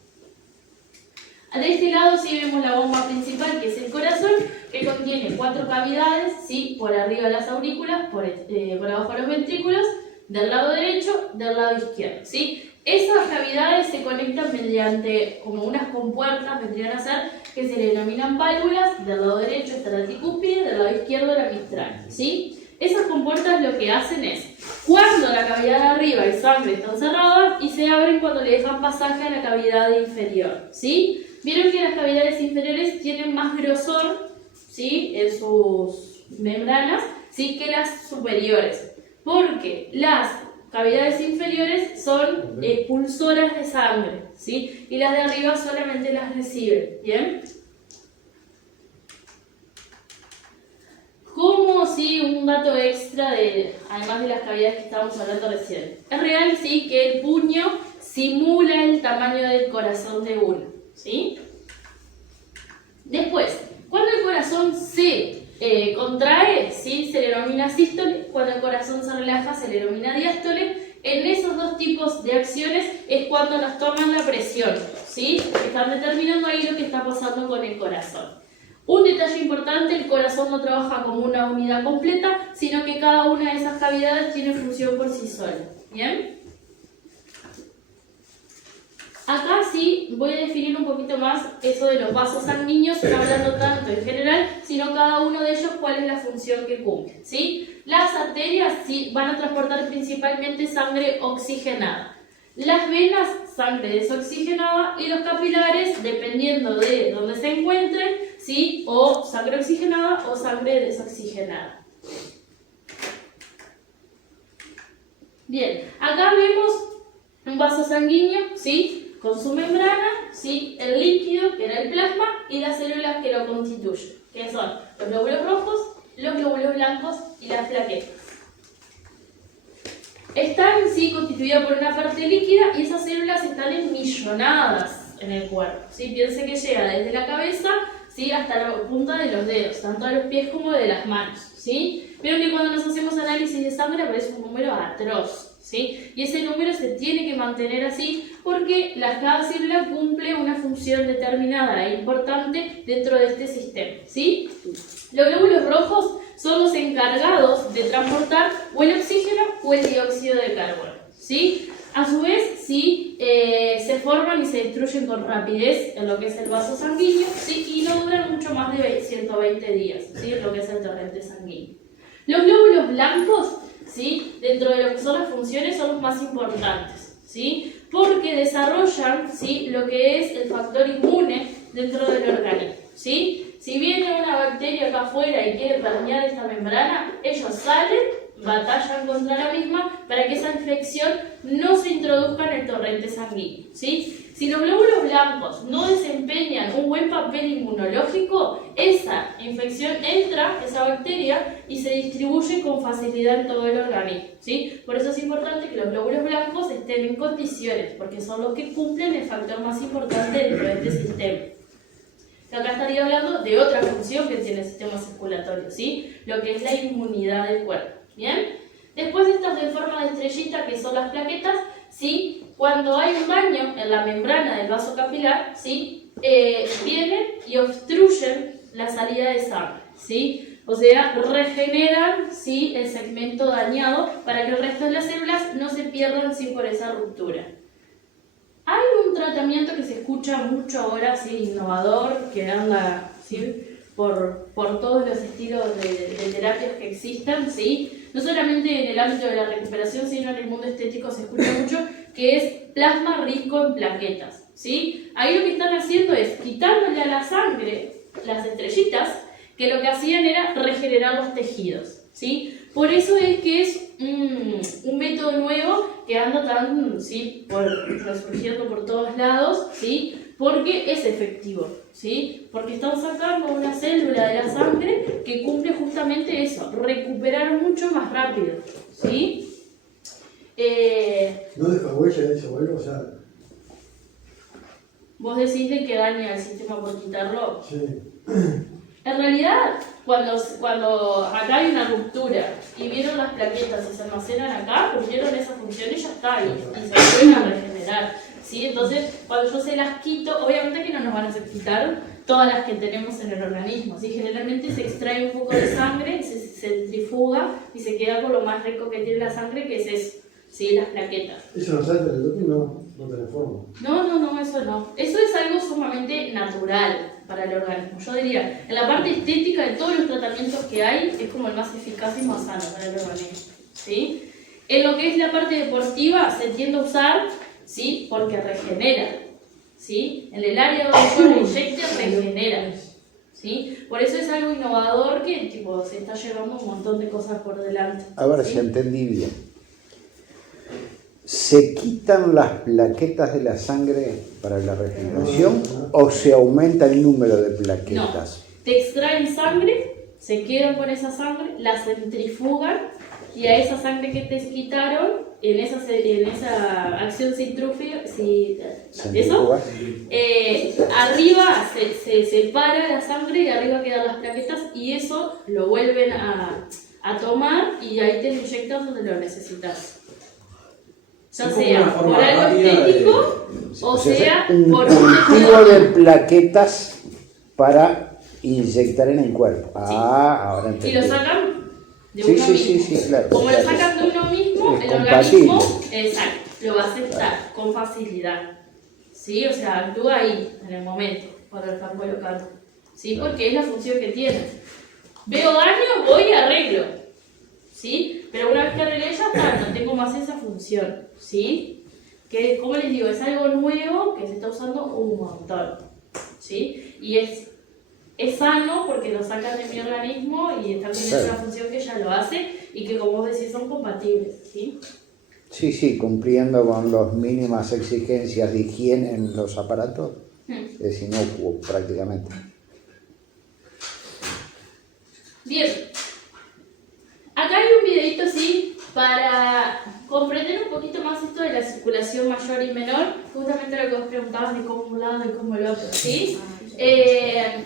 De este lado sí vemos la bomba principal, que es el corazón, que contiene 4 cavidades, ¿sí? Por arriba las aurículas, por abajo los ventrículos, del lado derecho, del lado izquierdo, ¿sí? Esas cavidades se conectan mediante como unas compuertas, vendrían a ser, que se le denominan válvulas. Del lado derecho está la tricúspide, del lado izquierdo la mitral, ¿sí? Esas compuertas lo que hacen es, cuando la cavidad de arriba y sangre están cerradas, y se abren cuando le dejan pasaje a la cavidad inferior, ¿sí? Vieron que las cavidades inferiores tienen más grosor, ¿sí? En sus membranas, ¿sí? Que las superiores, porque las cavidades inferiores son expulsoras de sangre, ¿sí? Y las de arriba solamente las reciben, ¿bien? Como si un dato extra, además de las cavidades que estábamos hablando recién. Es real, sí, que el puño simula el tamaño del corazón de uno, ¿sí? Después, cuando el corazón se contrae, ¿sí? Se le denomina sístole. Cuando el corazón se relaja, se le denomina diástole. En esos dos tipos de acciones es cuando nos toman la presión, ¿sí? Están determinando ahí lo que está pasando con el corazón. Un detalle importante: el corazón no trabaja como una unidad completa, sino que cada una de esas cavidades tiene función por sí sola, ¿bien? Acá sí voy a definir un poquito más eso de los vasos sanguíneos, no hablando tanto en general, sino cada uno de ellos cuál es la función que cumple, ¿sí? Las arterias sí van a transportar principalmente sangre oxigenada. Las venas, sangre desoxigenada, y los capilares, dependiendo de dónde se encuentren, ¿sí? O sangre oxigenada o sangre desoxigenada. Bien, acá vemos un vaso sanguíneo, ¿sí? Con su membrana, ¿sí? El líquido, que era el plasma, y las células que lo constituyen, que son los glóbulos rojos, los glóbulos blancos y las plaquetas. Están, sí, constituidas por una parte líquida, y esas células están enmillonadas en el cuerpo, ¿sí? Piense que llega desde la cabeza, ¿sí? Hasta la punta de los dedos, tanto de los pies como de las manos, ¿sí? Vieron que cuando nos hacemos análisis de sangre aparece un número atroz, ¿sí? Y ese número se tiene que mantener así porque cada célula cumple una función determinada e importante dentro de este sistema, ¿sí? Los glóbulos rojos son los encargados de transportar o el oxígeno o el dióxido de carbono, ¿sí? A su vez, sí, se forman y se destruyen con rapidez en lo que es el vaso sanguíneo, ¿sí? Y no duran mucho más de 120 días, ¿sí? En lo que es el torrente sanguíneo. Los glóbulos blancos, ¿sí? Dentro de lo que son las funciones, son los más importantes, ¿sí? Porque desarrollan, ¿sí? Lo que es el factor inmune dentro del organismo, ¿sí? Si viene una bacteria acá afuera y quiere permear esta membrana, ellos salen, batallan contra la misma para que esa infección no se introduzca en el torrente sanguíneo, ¿sí? Si los glóbulos blancos no desempeñan un buen papel inmunológico, esa infección entra, esa bacteria, y se distribuye con facilidad en todo el organismo, ¿sí? Por eso es importante que los glóbulos blancos estén en condiciones, porque son los que cumplen el factor más importante dentro de este sistema. Acá estaría hablando de otra función que tiene el sistema circulatorio, ¿sí? Lo que es la inmunidad del cuerpo, ¿bien? Después de estas de forma de estrellita, que son las plaquetas, ¿sí? Cuando hay un daño en la membrana del vaso capilar, ¿sí? Vienen y obstruyen la salida de sangre, ¿sí? O sea, regeneran, ¿sí? El segmento dañado para que el resto de las células no se pierdan, ¿sí? Por esa ruptura. Hay un tratamiento que se escucha mucho ahora, ¿sí? Innovador, que anda, ¿sí? por todos los estilos de terapias que existan, ¿sí? No solamente en el ámbito de la recuperación, sino en el mundo estético se escucha mucho, que es plasma rico en plaquetas, ¿sí? Ahí lo que están haciendo es quitándole a la sangre, las estrellitas, que lo que hacían era regenerar los tejidos, ¿sí? Por eso es que es un método nuevo que anda tan, ¿sí? Resurgiendo por todos lados, ¿sí? Porque es efectivo, ¿sí? Porque están sacando una célula de la sangre que cumple justamente eso, recuperar mucho más rápido, ¿sí? ¿No deja huella ese vuelo? O sea, Vos decís de que daña el sistema por quitarlo. sí. En realidad, cuando acá hay una ruptura y vieron las plaquetas y se almacenan acá, cumplieron esa función y ya está, y se vuelven a regenerar, ¿sí? Entonces, cuando yo se las quito, obviamente que no nos van a quitar todas las que tenemos en el organismo, ¿sí? Generalmente se extrae un poco de sangre, se centrifuga y se queda con lo más rico que tiene la sangre, que es eso, ¿sí? Las plaquetas. ¿Eso no sale del doping? No tiene forma. No, eso no. Eso es algo sumamente natural para el organismo. Yo diría, en la parte estética de todos los tratamientos que hay, es como el más eficaz y más sano para el organismo, ¿sí? En lo que es la parte deportiva, se tiende a usar, ¿sí? Porque regenera, ¿sí? En el área donde yo lo inyecte, regenera, ¿sí? Por eso es algo innovador que, tipo, se está llevando un montón de cosas por delante. A ver ¿sí? si entendí bien. ¿Se quitan las plaquetas de la sangre para la regeneración o se aumenta el número de plaquetas? No, te extraen sangre, se quedan con esa sangre, la centrifugan y a esa sangre que te quitaron, en esa acción centrífuga, arriba se separa la sangre y arriba quedan las plaquetas y eso lo vuelven a tomar y ahí te lo inyectan donde lo necesitas. Ya sea por algo estético o sea por un cultivo de plaquetas para inyectar en el cuerpo. Ahora entendí. y lo sacan de Sí, uno sí, mismo. sí, claro. Como Claro. lo sacan de uno mismo, Es el organismo compatible. exacto, lo va a aceptar con facilidad. ¿Sí? O sea, actúa ahí, en el momento, cuando lo están colocando. ¿Sí? Porque es la función que tiene. Veo daño, voy y arreglo. ¿Sí? Pero una vez que arreglé ya está, no tengo más esa función. ¿Sí? Que, como les digo, es algo nuevo que se está usando un montón. ¿Sí? Y es sano porque lo sacan de mi organismo y está teniendo una función que ya lo hace y que, como vos decís, son compatibles. ¿Sí? Sí, cumpliendo con las mínimas exigencias de higiene en los aparatos, es inocuo prácticamente. Bien. Acá hay un videito así para comprender un poquito más esto de la circulación mayor y menor, justamente lo que vos preguntabas de cómo un lado y cómo el otro, ¿sí?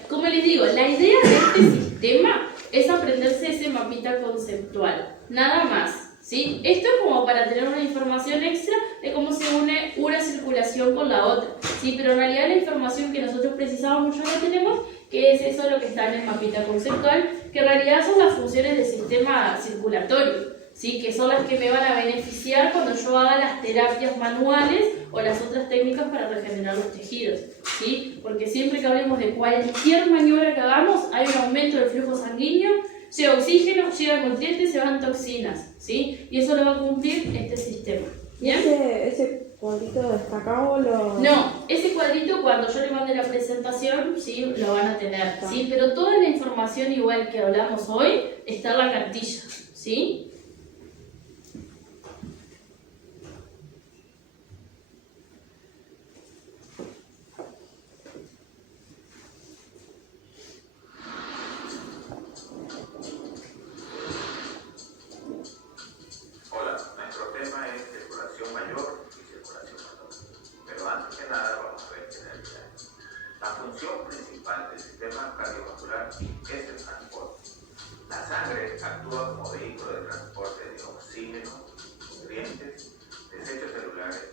Como les digo, la idea de este sistema es aprenderse ese mapita conceptual, nada más, ¿sí? Esto es como para tener una información extra de cómo se une una circulación con la otra, ¿sí? Pero en realidad la información que nosotros precisábamos ya la tenemos, que es eso lo que está en el mapita conceptual, que en realidad son las funciones del sistema circulatorio, ¿sí? Que son las que me van a beneficiar cuando yo haga las terapias manuales o las otras técnicas para regenerar los tejidos, ¿sí? Porque siempre que hablemos de cualquier maniobra que hagamos, hay un aumento del flujo sanguíneo, llega oxígeno, llegan nutrientes, se van toxinas, ¿sí? Y eso lo va a cumplir este sistema. ¿Bien? ¿Ese cuadrito destacado lo...? No, ese cuadrito cuando yo le mande la presentación, sí, lo van a tener, ¿sí? Pero toda la información igual que hablamos hoy está en la cartilla, ¿sí? Hola, nuestro tema es circulación mayor y circulación menor. Pero antes que nada vamos a ver generalidades. La función principal del sistema cardiovascular es el transporte. La sangre actúa como vehículo de transporte de oxígeno, nutrientes, desechos celulares,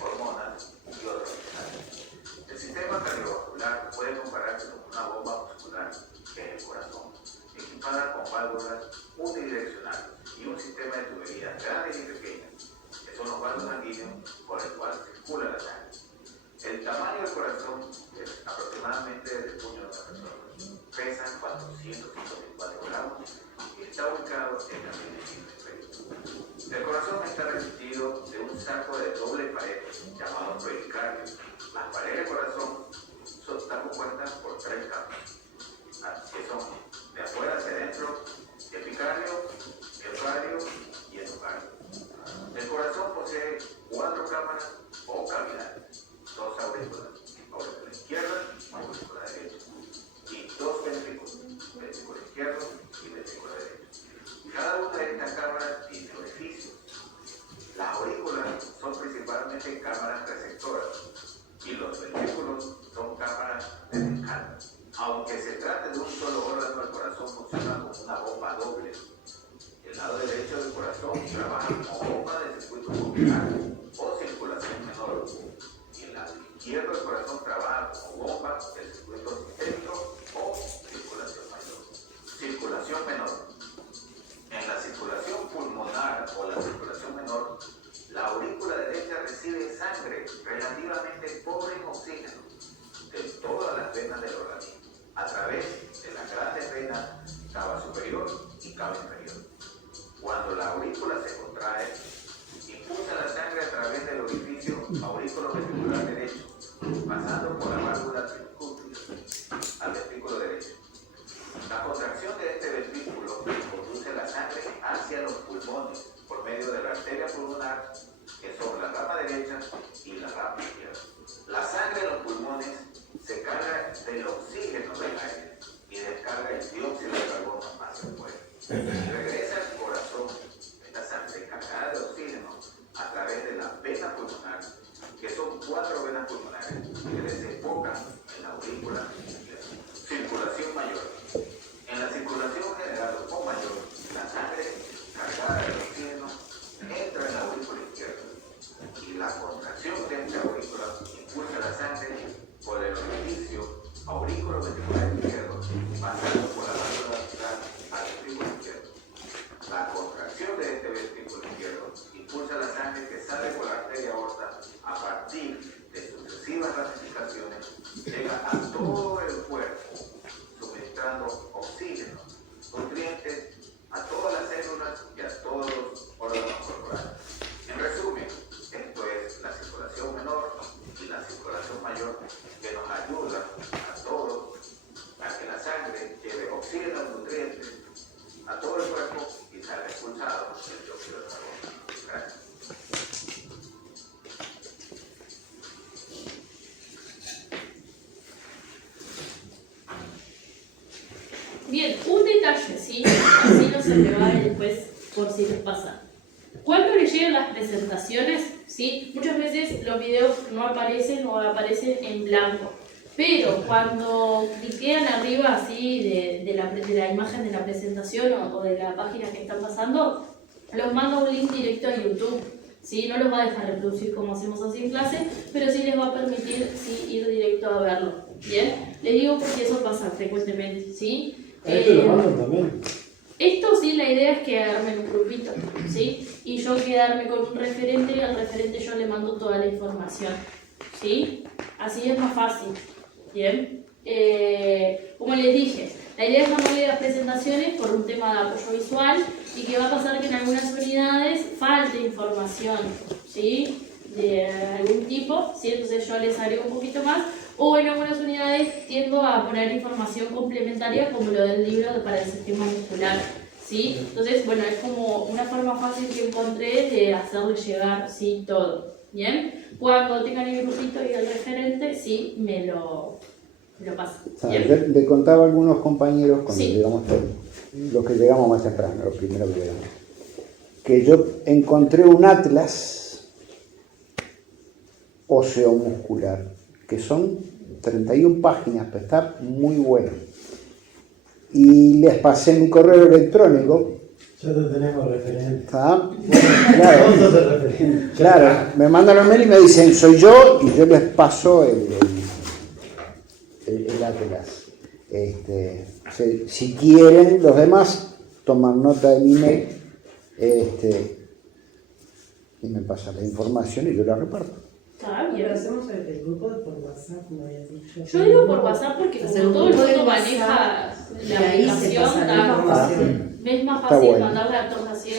hormonas y otros metales. El sistema cardiovascular puede compararse con una bomba muscular, que es el corazón, equipada con válvulas unidireccionales y un sistema de tuberías grandes y pequeñas, que son los vasos sanguíneos por el cual circula la sangre. El tamaño del corazón es aproximadamente del puño de una persona. Pesa 454 gramos y está ubicado en la medicina inferior. El corazón está revestido de un saco de doble pared llamado pericardio. Las paredes del corazón están compuestas por 3 capas. Aunque se trate de un solo órgano, el corazón funciona como una bomba doble. El lado derecho del corazón trabaja como bomba de circuito pulmonar o circulación menor. Y el lado izquierdo del corazón trabaja como bomba de circuito sistémico o circulación mayor. Circulación menor. En la circulación pulmonar o la circulación menor, la aurícula derecha recibe sangre relativamente pobre en oxígeno de todas las venas del organismo, a través de las grandes venas cava superior y cava inferior. Cuando la aurícula se contrae, impulsa la sangre a través del orificio aurículo-vestibular derecho, pasando por la válvula tricúspide al vestíbulo derecho. La contracción de este vestíbulo conduce la sangre hacia los pulmones por medio de la arteria pulmonar, que son la rama derecha y la rama izquierda. La sangre de los pulmones se carga del oxígeno del aire y descarga el dióxido de carbono hacia afuera. Regresa al corazón esta sangre cargada de oxígeno a través de la vena pulmonar, que son 4 venas pulmonares que desembocan en la aurícula izquierda. Circulación mayor. En la circulación general o mayor, la sangre cargada de oxígeno entra en la aurícula izquierda y la contracción de esta aurícula impulsa la sangre por el orificio aurículo-vestibular izquierdo, pasando por la válvula auricular al vestíbulo izquierdo. La contracción de este vestíbulo izquierdo impulsa la sangre que sale por la arteria aorta a partir de sucesivas ramificaciones, llega a todo el cuerpo, suministrando oxígeno, nutrientes a todas las células y a todos los órganos corporales. En resumen, esto es la circulación menor y la circulación mayor, que nos ayuda a todos a que la sangre lleve oxígeno y nutrientes a todo el cuerpo y salga expulsado el dióxido de carbono. Gracias. Bien, un detalle, ¿sí? Así no se me va después por si les pasa. Cuando les llegan las presentaciones, ¿sí? Muchas veces los videos no aparecen o aparecen en blanco. Pero cuando cliquean arriba así de la imagen de la presentación o de la página que están pasando, los manda un link directo a YouTube. ¿Sí? No los va a dejar reproducir como hacemos así en clase, pero sí les va a permitir sí, ir directo a verlo. ¿Bien? Les digo porque eso pasa frecuentemente, ¿sí? Esto lo mandan también. Esto sí, la idea es quedarme en un grupito, ¿sí? Y yo quedarme con un referente y al referente yo le mando toda la información, ¿sí? Así es más fácil, ¿bien? Como les dije, la idea es mandarle las presentaciones por un tema de apoyo visual y que va a pasar que en algunas unidades falte información, ¿sí? De algún tipo, ¿sí? Entonces yo les agrego un poquito más. O en algunas unidades tiendo a poner información complementaria como lo del libro para el sistema muscular, ¿sí? Entonces, bueno, es como una forma fácil que encontré de hacerle llegar, ¿sí? Todo, ¿bien? Cuando tengan el grupito y el referente, sí, me lo pasan, ¿bien? Le contaba a algunos compañeros cuando Sí. llegamos, los que llegamos más temprano, los primeros que llegamos, que yo encontré un atlas óseo-muscular, que son 31 páginas, pero está muy bueno. Y les pasé mi correo electrónico. Ya te tenemos referente. ¿Está? Claro, Vamos a hacer referente. claro, me mandan un mail y me dicen, soy yo, y yo les paso el atlas. Si quieren, los demás toman nota de mi mail y me pasan la información y yo la reparto. Está bien. Pero hacemos el grupo por WhatsApp, como habías dicho. Yo digo por WhatsApp porque como Hacer un todo el grupo de mundo WhatsApp, maneja y la ahí se aplicación, pasa la está- información. me es más Está fácil bueno. mandarle a todos así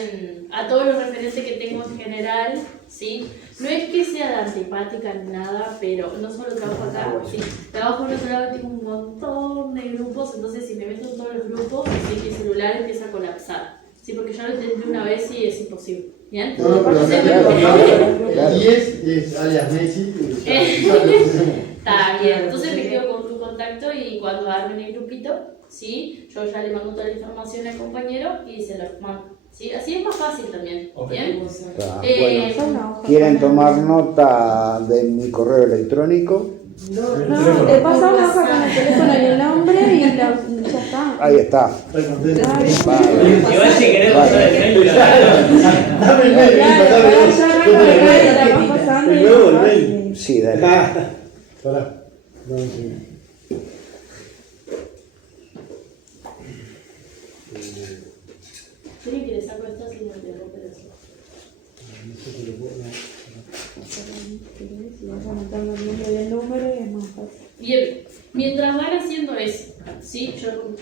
a todos los referentes que tengo en general, ¿sí? No es que sea de antipática ni nada, pero no solo trabajo acá, ¿sí? Trabajo en otro lado, tengo un montón de grupos, entonces si me meto en todos los grupos, ¿sí? Mi celular empieza a colapsar, ¿sí? Porque ya lo intenté una vez y es imposible, ¿bien? No, pero Entonces, claro. Y es alias Messi. Está bien, entonces me quedo con tu contacto y cuando armen el grupito, ¿sí? Yo ya le mando toda la información al compañero y se lo mando, ¿sí? Así es más fácil también, ¿bien? Está, Eh, bueno. ¿Quieren tomar nota de mi correo electrónico? No, te pasa una hoja con el teléfono y el nombre ya está. Ahí está. Estoy contento. Vale. Igual si querés pasar el mail, lo Dame el mail, pasame el nuevo el mail. Sí, dale. Pará. Dame un segundo. ¿Tiene que le saco esta sin el romper eso? Si vas anotando el nombre del número y es más fácil. Bien, mientras van haciendo eso, ¿sí? Pero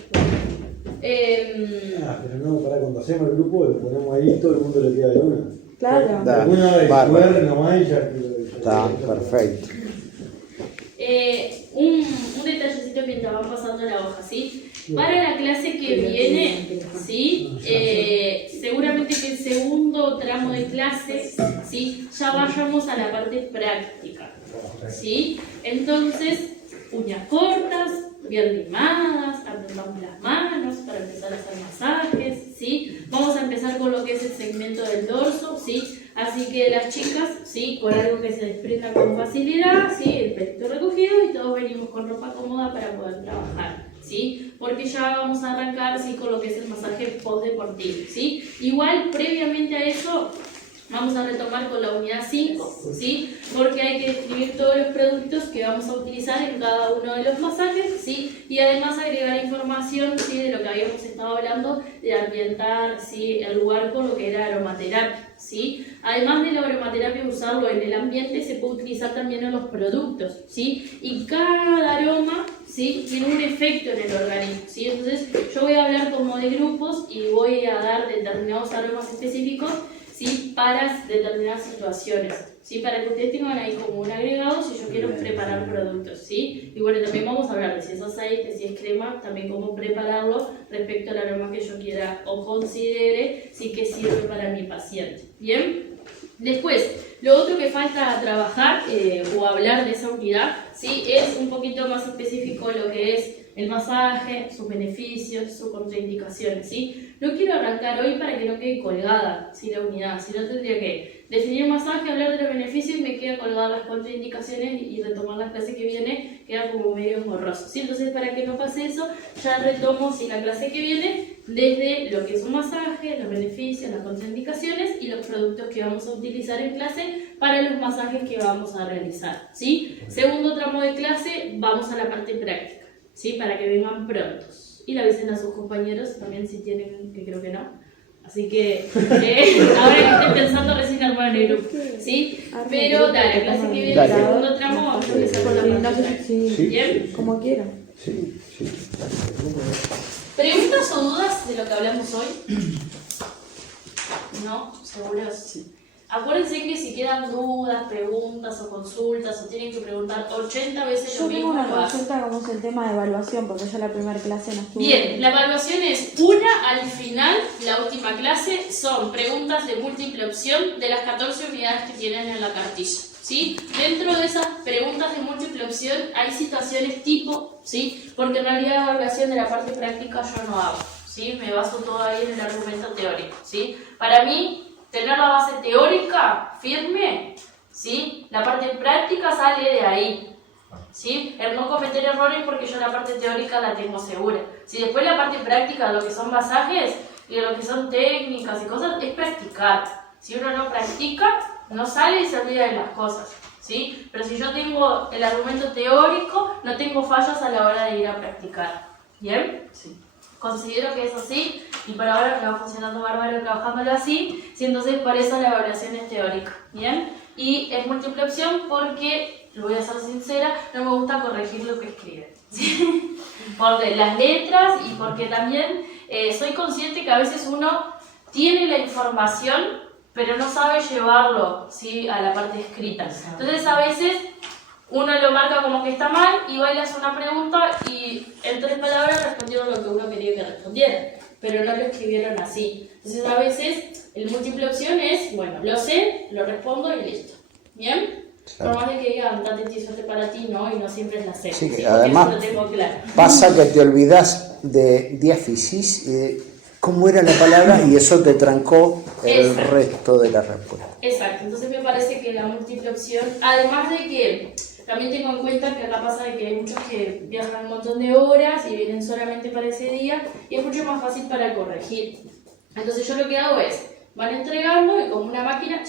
no, pará, cuando hacemos el grupo lo ponemos ahí, todo el mundo le queda de una. Claro. Da, Alguna vez, bárbaro. QR nomás y ya. Está perfecto. Un detallecito mientras van pasando la hoja, ¿sí? Para la clase que viene, ¿sí? Seguramente que el segundo tramo de clase, ¿sí? Ya vayamos a la parte práctica, ¿sí? Entonces, uñas cortas, bien limadas, apretamos las manos para empezar a hacer masajes, ¿sí? Vamos a empezar con lo que es el segmento del dorso, ¿sí? Así que las chicas, ¿sí? Con algo que se desprenda con facilidad, ¿sí? El pecho recogido y todos venimos con ropa cómoda para poder trabajar, ¿sí? Porque ya vamos a arrancar, ¿sí? Con lo que es el masaje post-deportivo, ¿sí? Igual, previamente a eso, vamos a retomar con la unidad 5, ¿sí? Porque hay que describir todos los productos que vamos a utilizar en cada uno de los masajes, ¿sí? Y además agregar información, ¿sí? De lo que habíamos estado hablando, de ambientar, ¿sí? El lugar con lo que era aromaterapia, ¿sí? Además de la aromaterapia, usarlo en el ambiente, se puede utilizar también en los productos, ¿sí? Y cada aroma, ¿sí? Tiene un efecto en el organismo, ¿sí? Entonces yo voy a hablar como de grupos y voy a dar determinados aromas específicos, ¿sí? Para determinadas situaciones, ¿sí? Para que ustedes tengan ahí como un agregado si yo quiero preparar productos, ¿sí? Y bueno, también vamos a hablar de si es aceite, si es crema, también cómo prepararlo respecto al aroma que yo quiera o considere, ¿sí? Que sirve para mi paciente, ¿bien? Después, lo otro que falta trabajar o hablar de esa unidad, ¿sí? Es un poquito más específico lo que es el masaje, sus beneficios, sus contraindicaciones, ¿sí? No quiero arrancar hoy para que no quede colgada, ¿sí? La unidad, si no tendría que definir un masaje, hablar de los beneficios y me queda colgada las contraindicaciones y retomar la clase que viene queda como medio engorroso, ¿sí? Entonces, para que no pase eso, ya retomo, ¿sí? La clase que viene desde lo que es un masaje, los beneficios, las contraindicaciones y los productos que vamos a utilizar en clase para los masajes que vamos a realizar, ¿sí? Segundo tramo de clase, vamos a la parte práctica, ¿sí? Para que vengan prontos. Y le avisen a sus compañeros también si tienen, que creo que no. Así que ahora que estén pensando recién armar el grupo, ¿sí? Pero dale, la clase que viene, el segundo tramo, vamos a empezar con la parte práctica. ¿Bien? Como quieran. Sí, sí. ¿Preguntas o dudas de lo que hablamos hoy? ¿No? ¿Seguros? Sí. Acuérdense que si quedan dudas, preguntas o consultas o tienen que preguntar 80 veces Yo lo tengo mismo, una lo hacen. consulta como es el tema de evaluación, porque yo la primera clase no estuve. Bien, la evaluación es una al final, la última clase, son preguntas de múltiple opción de las 14 unidades que tienen en la cartilla, ¿sí? Dentro de esas preguntas de múltiple opción hay situaciones tipo, ¿sí? Porque en realidad la evaluación de la parte práctica yo no hago, ¿sí? Me baso todo ahí en el argumento teórico, ¿sí? Para mí, tener la base teórica firme, ¿sí? La parte práctica sale de ahí, ¿sí? El no cometer errores porque yo la parte teórica la tengo segura. Si después la parte práctica, lo que son masajes y lo que son técnicas y cosas, es practicar. Si uno no practica, no sale y se olvida de las cosas, ¿sí? Pero si yo tengo el argumento teórico, no tengo fallas a la hora de ir a practicar. ¿Bien? Sí. Considero que es así y por ahora me va funcionando bárbaro trabajándolo así, ¿sí? Entonces por eso la evaluación es teórica, ¿bien? Y es múltiple opción porque, lo voy a ser sincera, no me gusta corregir lo que escriben, ¿sí? Por las letras y porque también soy consciente que a veces uno tiene la información pero no sabe llevarlo, ¿sí? A la parte escrita. Entonces a veces uno lo marca como que está mal y va y le hace una pregunta y en 3 palabras respondieron lo que uno quería que respondiera, pero no lo escribieron así. Entonces a veces el múltiple opción es, bueno, lo sé, lo respondo y listo. ¿Bien? Claro. Por más de que digan, date suerte para ti, no, y no siempre es la sé. Sí, ¿sí? además lo tengo claro. Pasa que te olvidas de diáfisis y de cómo era la palabra y eso te trancó el resto de la respuesta. Exacto, entonces me parece que la múltiple opción, además de que También tengo en cuenta que acá pasa de que hay muchos que viajan un montón de horas y vienen solamente para ese día y es mucho más fácil para corregir. Entonces yo lo que hago es, van entregando y como una máquina,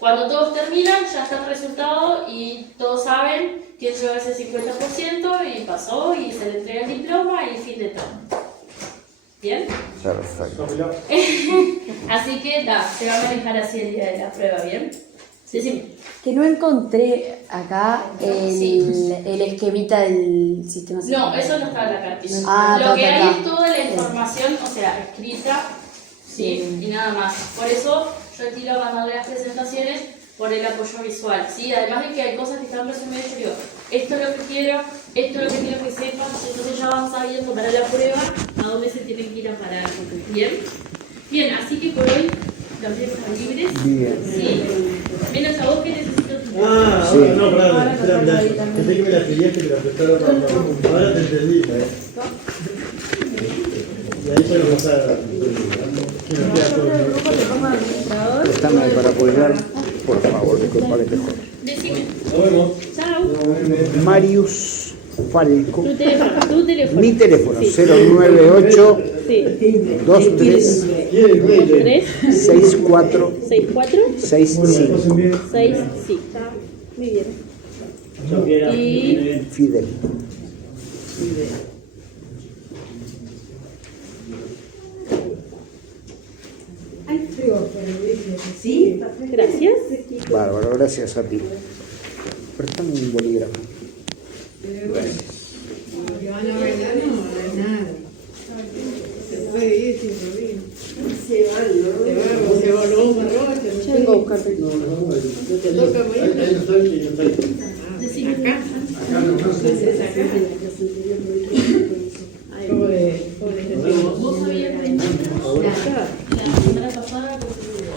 cuando todos terminan ya está el resultado y todos saben quién lleva ese 50% y pasó y se le entrega el diploma y fin de todo. ¿Bien? Perfecto. Así que se va a manejar así el día de la prueba, ¿bien? Decime. Que no encontré acá el esquemita del sistema. No, eso no está en la cartilla. Ah, lo que hay está. es toda la información, o sea, escrita, ¿sí? Y nada más. Por eso yo estilo mandarle las presentaciones por el apoyo visual, ¿sí? Además de que hay cosas que están resumidas, yo digo, esto es lo que quiero, esto es lo que quiero que sepan, entonces ya van sabiendo para la prueba a dónde se tienen que ir a parar. ¿Bien? Bien, así que por hoy los días están libres. Bien. ¿Sí? Menos a vos que necesito tu Ah, Sí. ahora no, pará, pensé que me la pidiste que la prestaron ahora te entendí. Y ahí podemos pasar. Préstame para apoyar, por favor, disculpa que te jodas. Decime. Nos vemos. Chao. Marius Falco. Tu teléfono. Mi teléfono, 098 23 64 65. 6, sí. Muy bien. Y Fidel. Hay frío, pero dice que sí. gracias. Bárbaro, gracias a ti. Préstame un bolígrafo. Yo a la verdad no es nada. Se puede ir sin problema. Se van, ¿no? Se voló un marrón. Yo vengo a buscarte. No, te toca ahí no está el que yo estoy. Decime. Acá. Acá no Entonces acá. Pobre. Vos habías venido la semana pasada con tu video.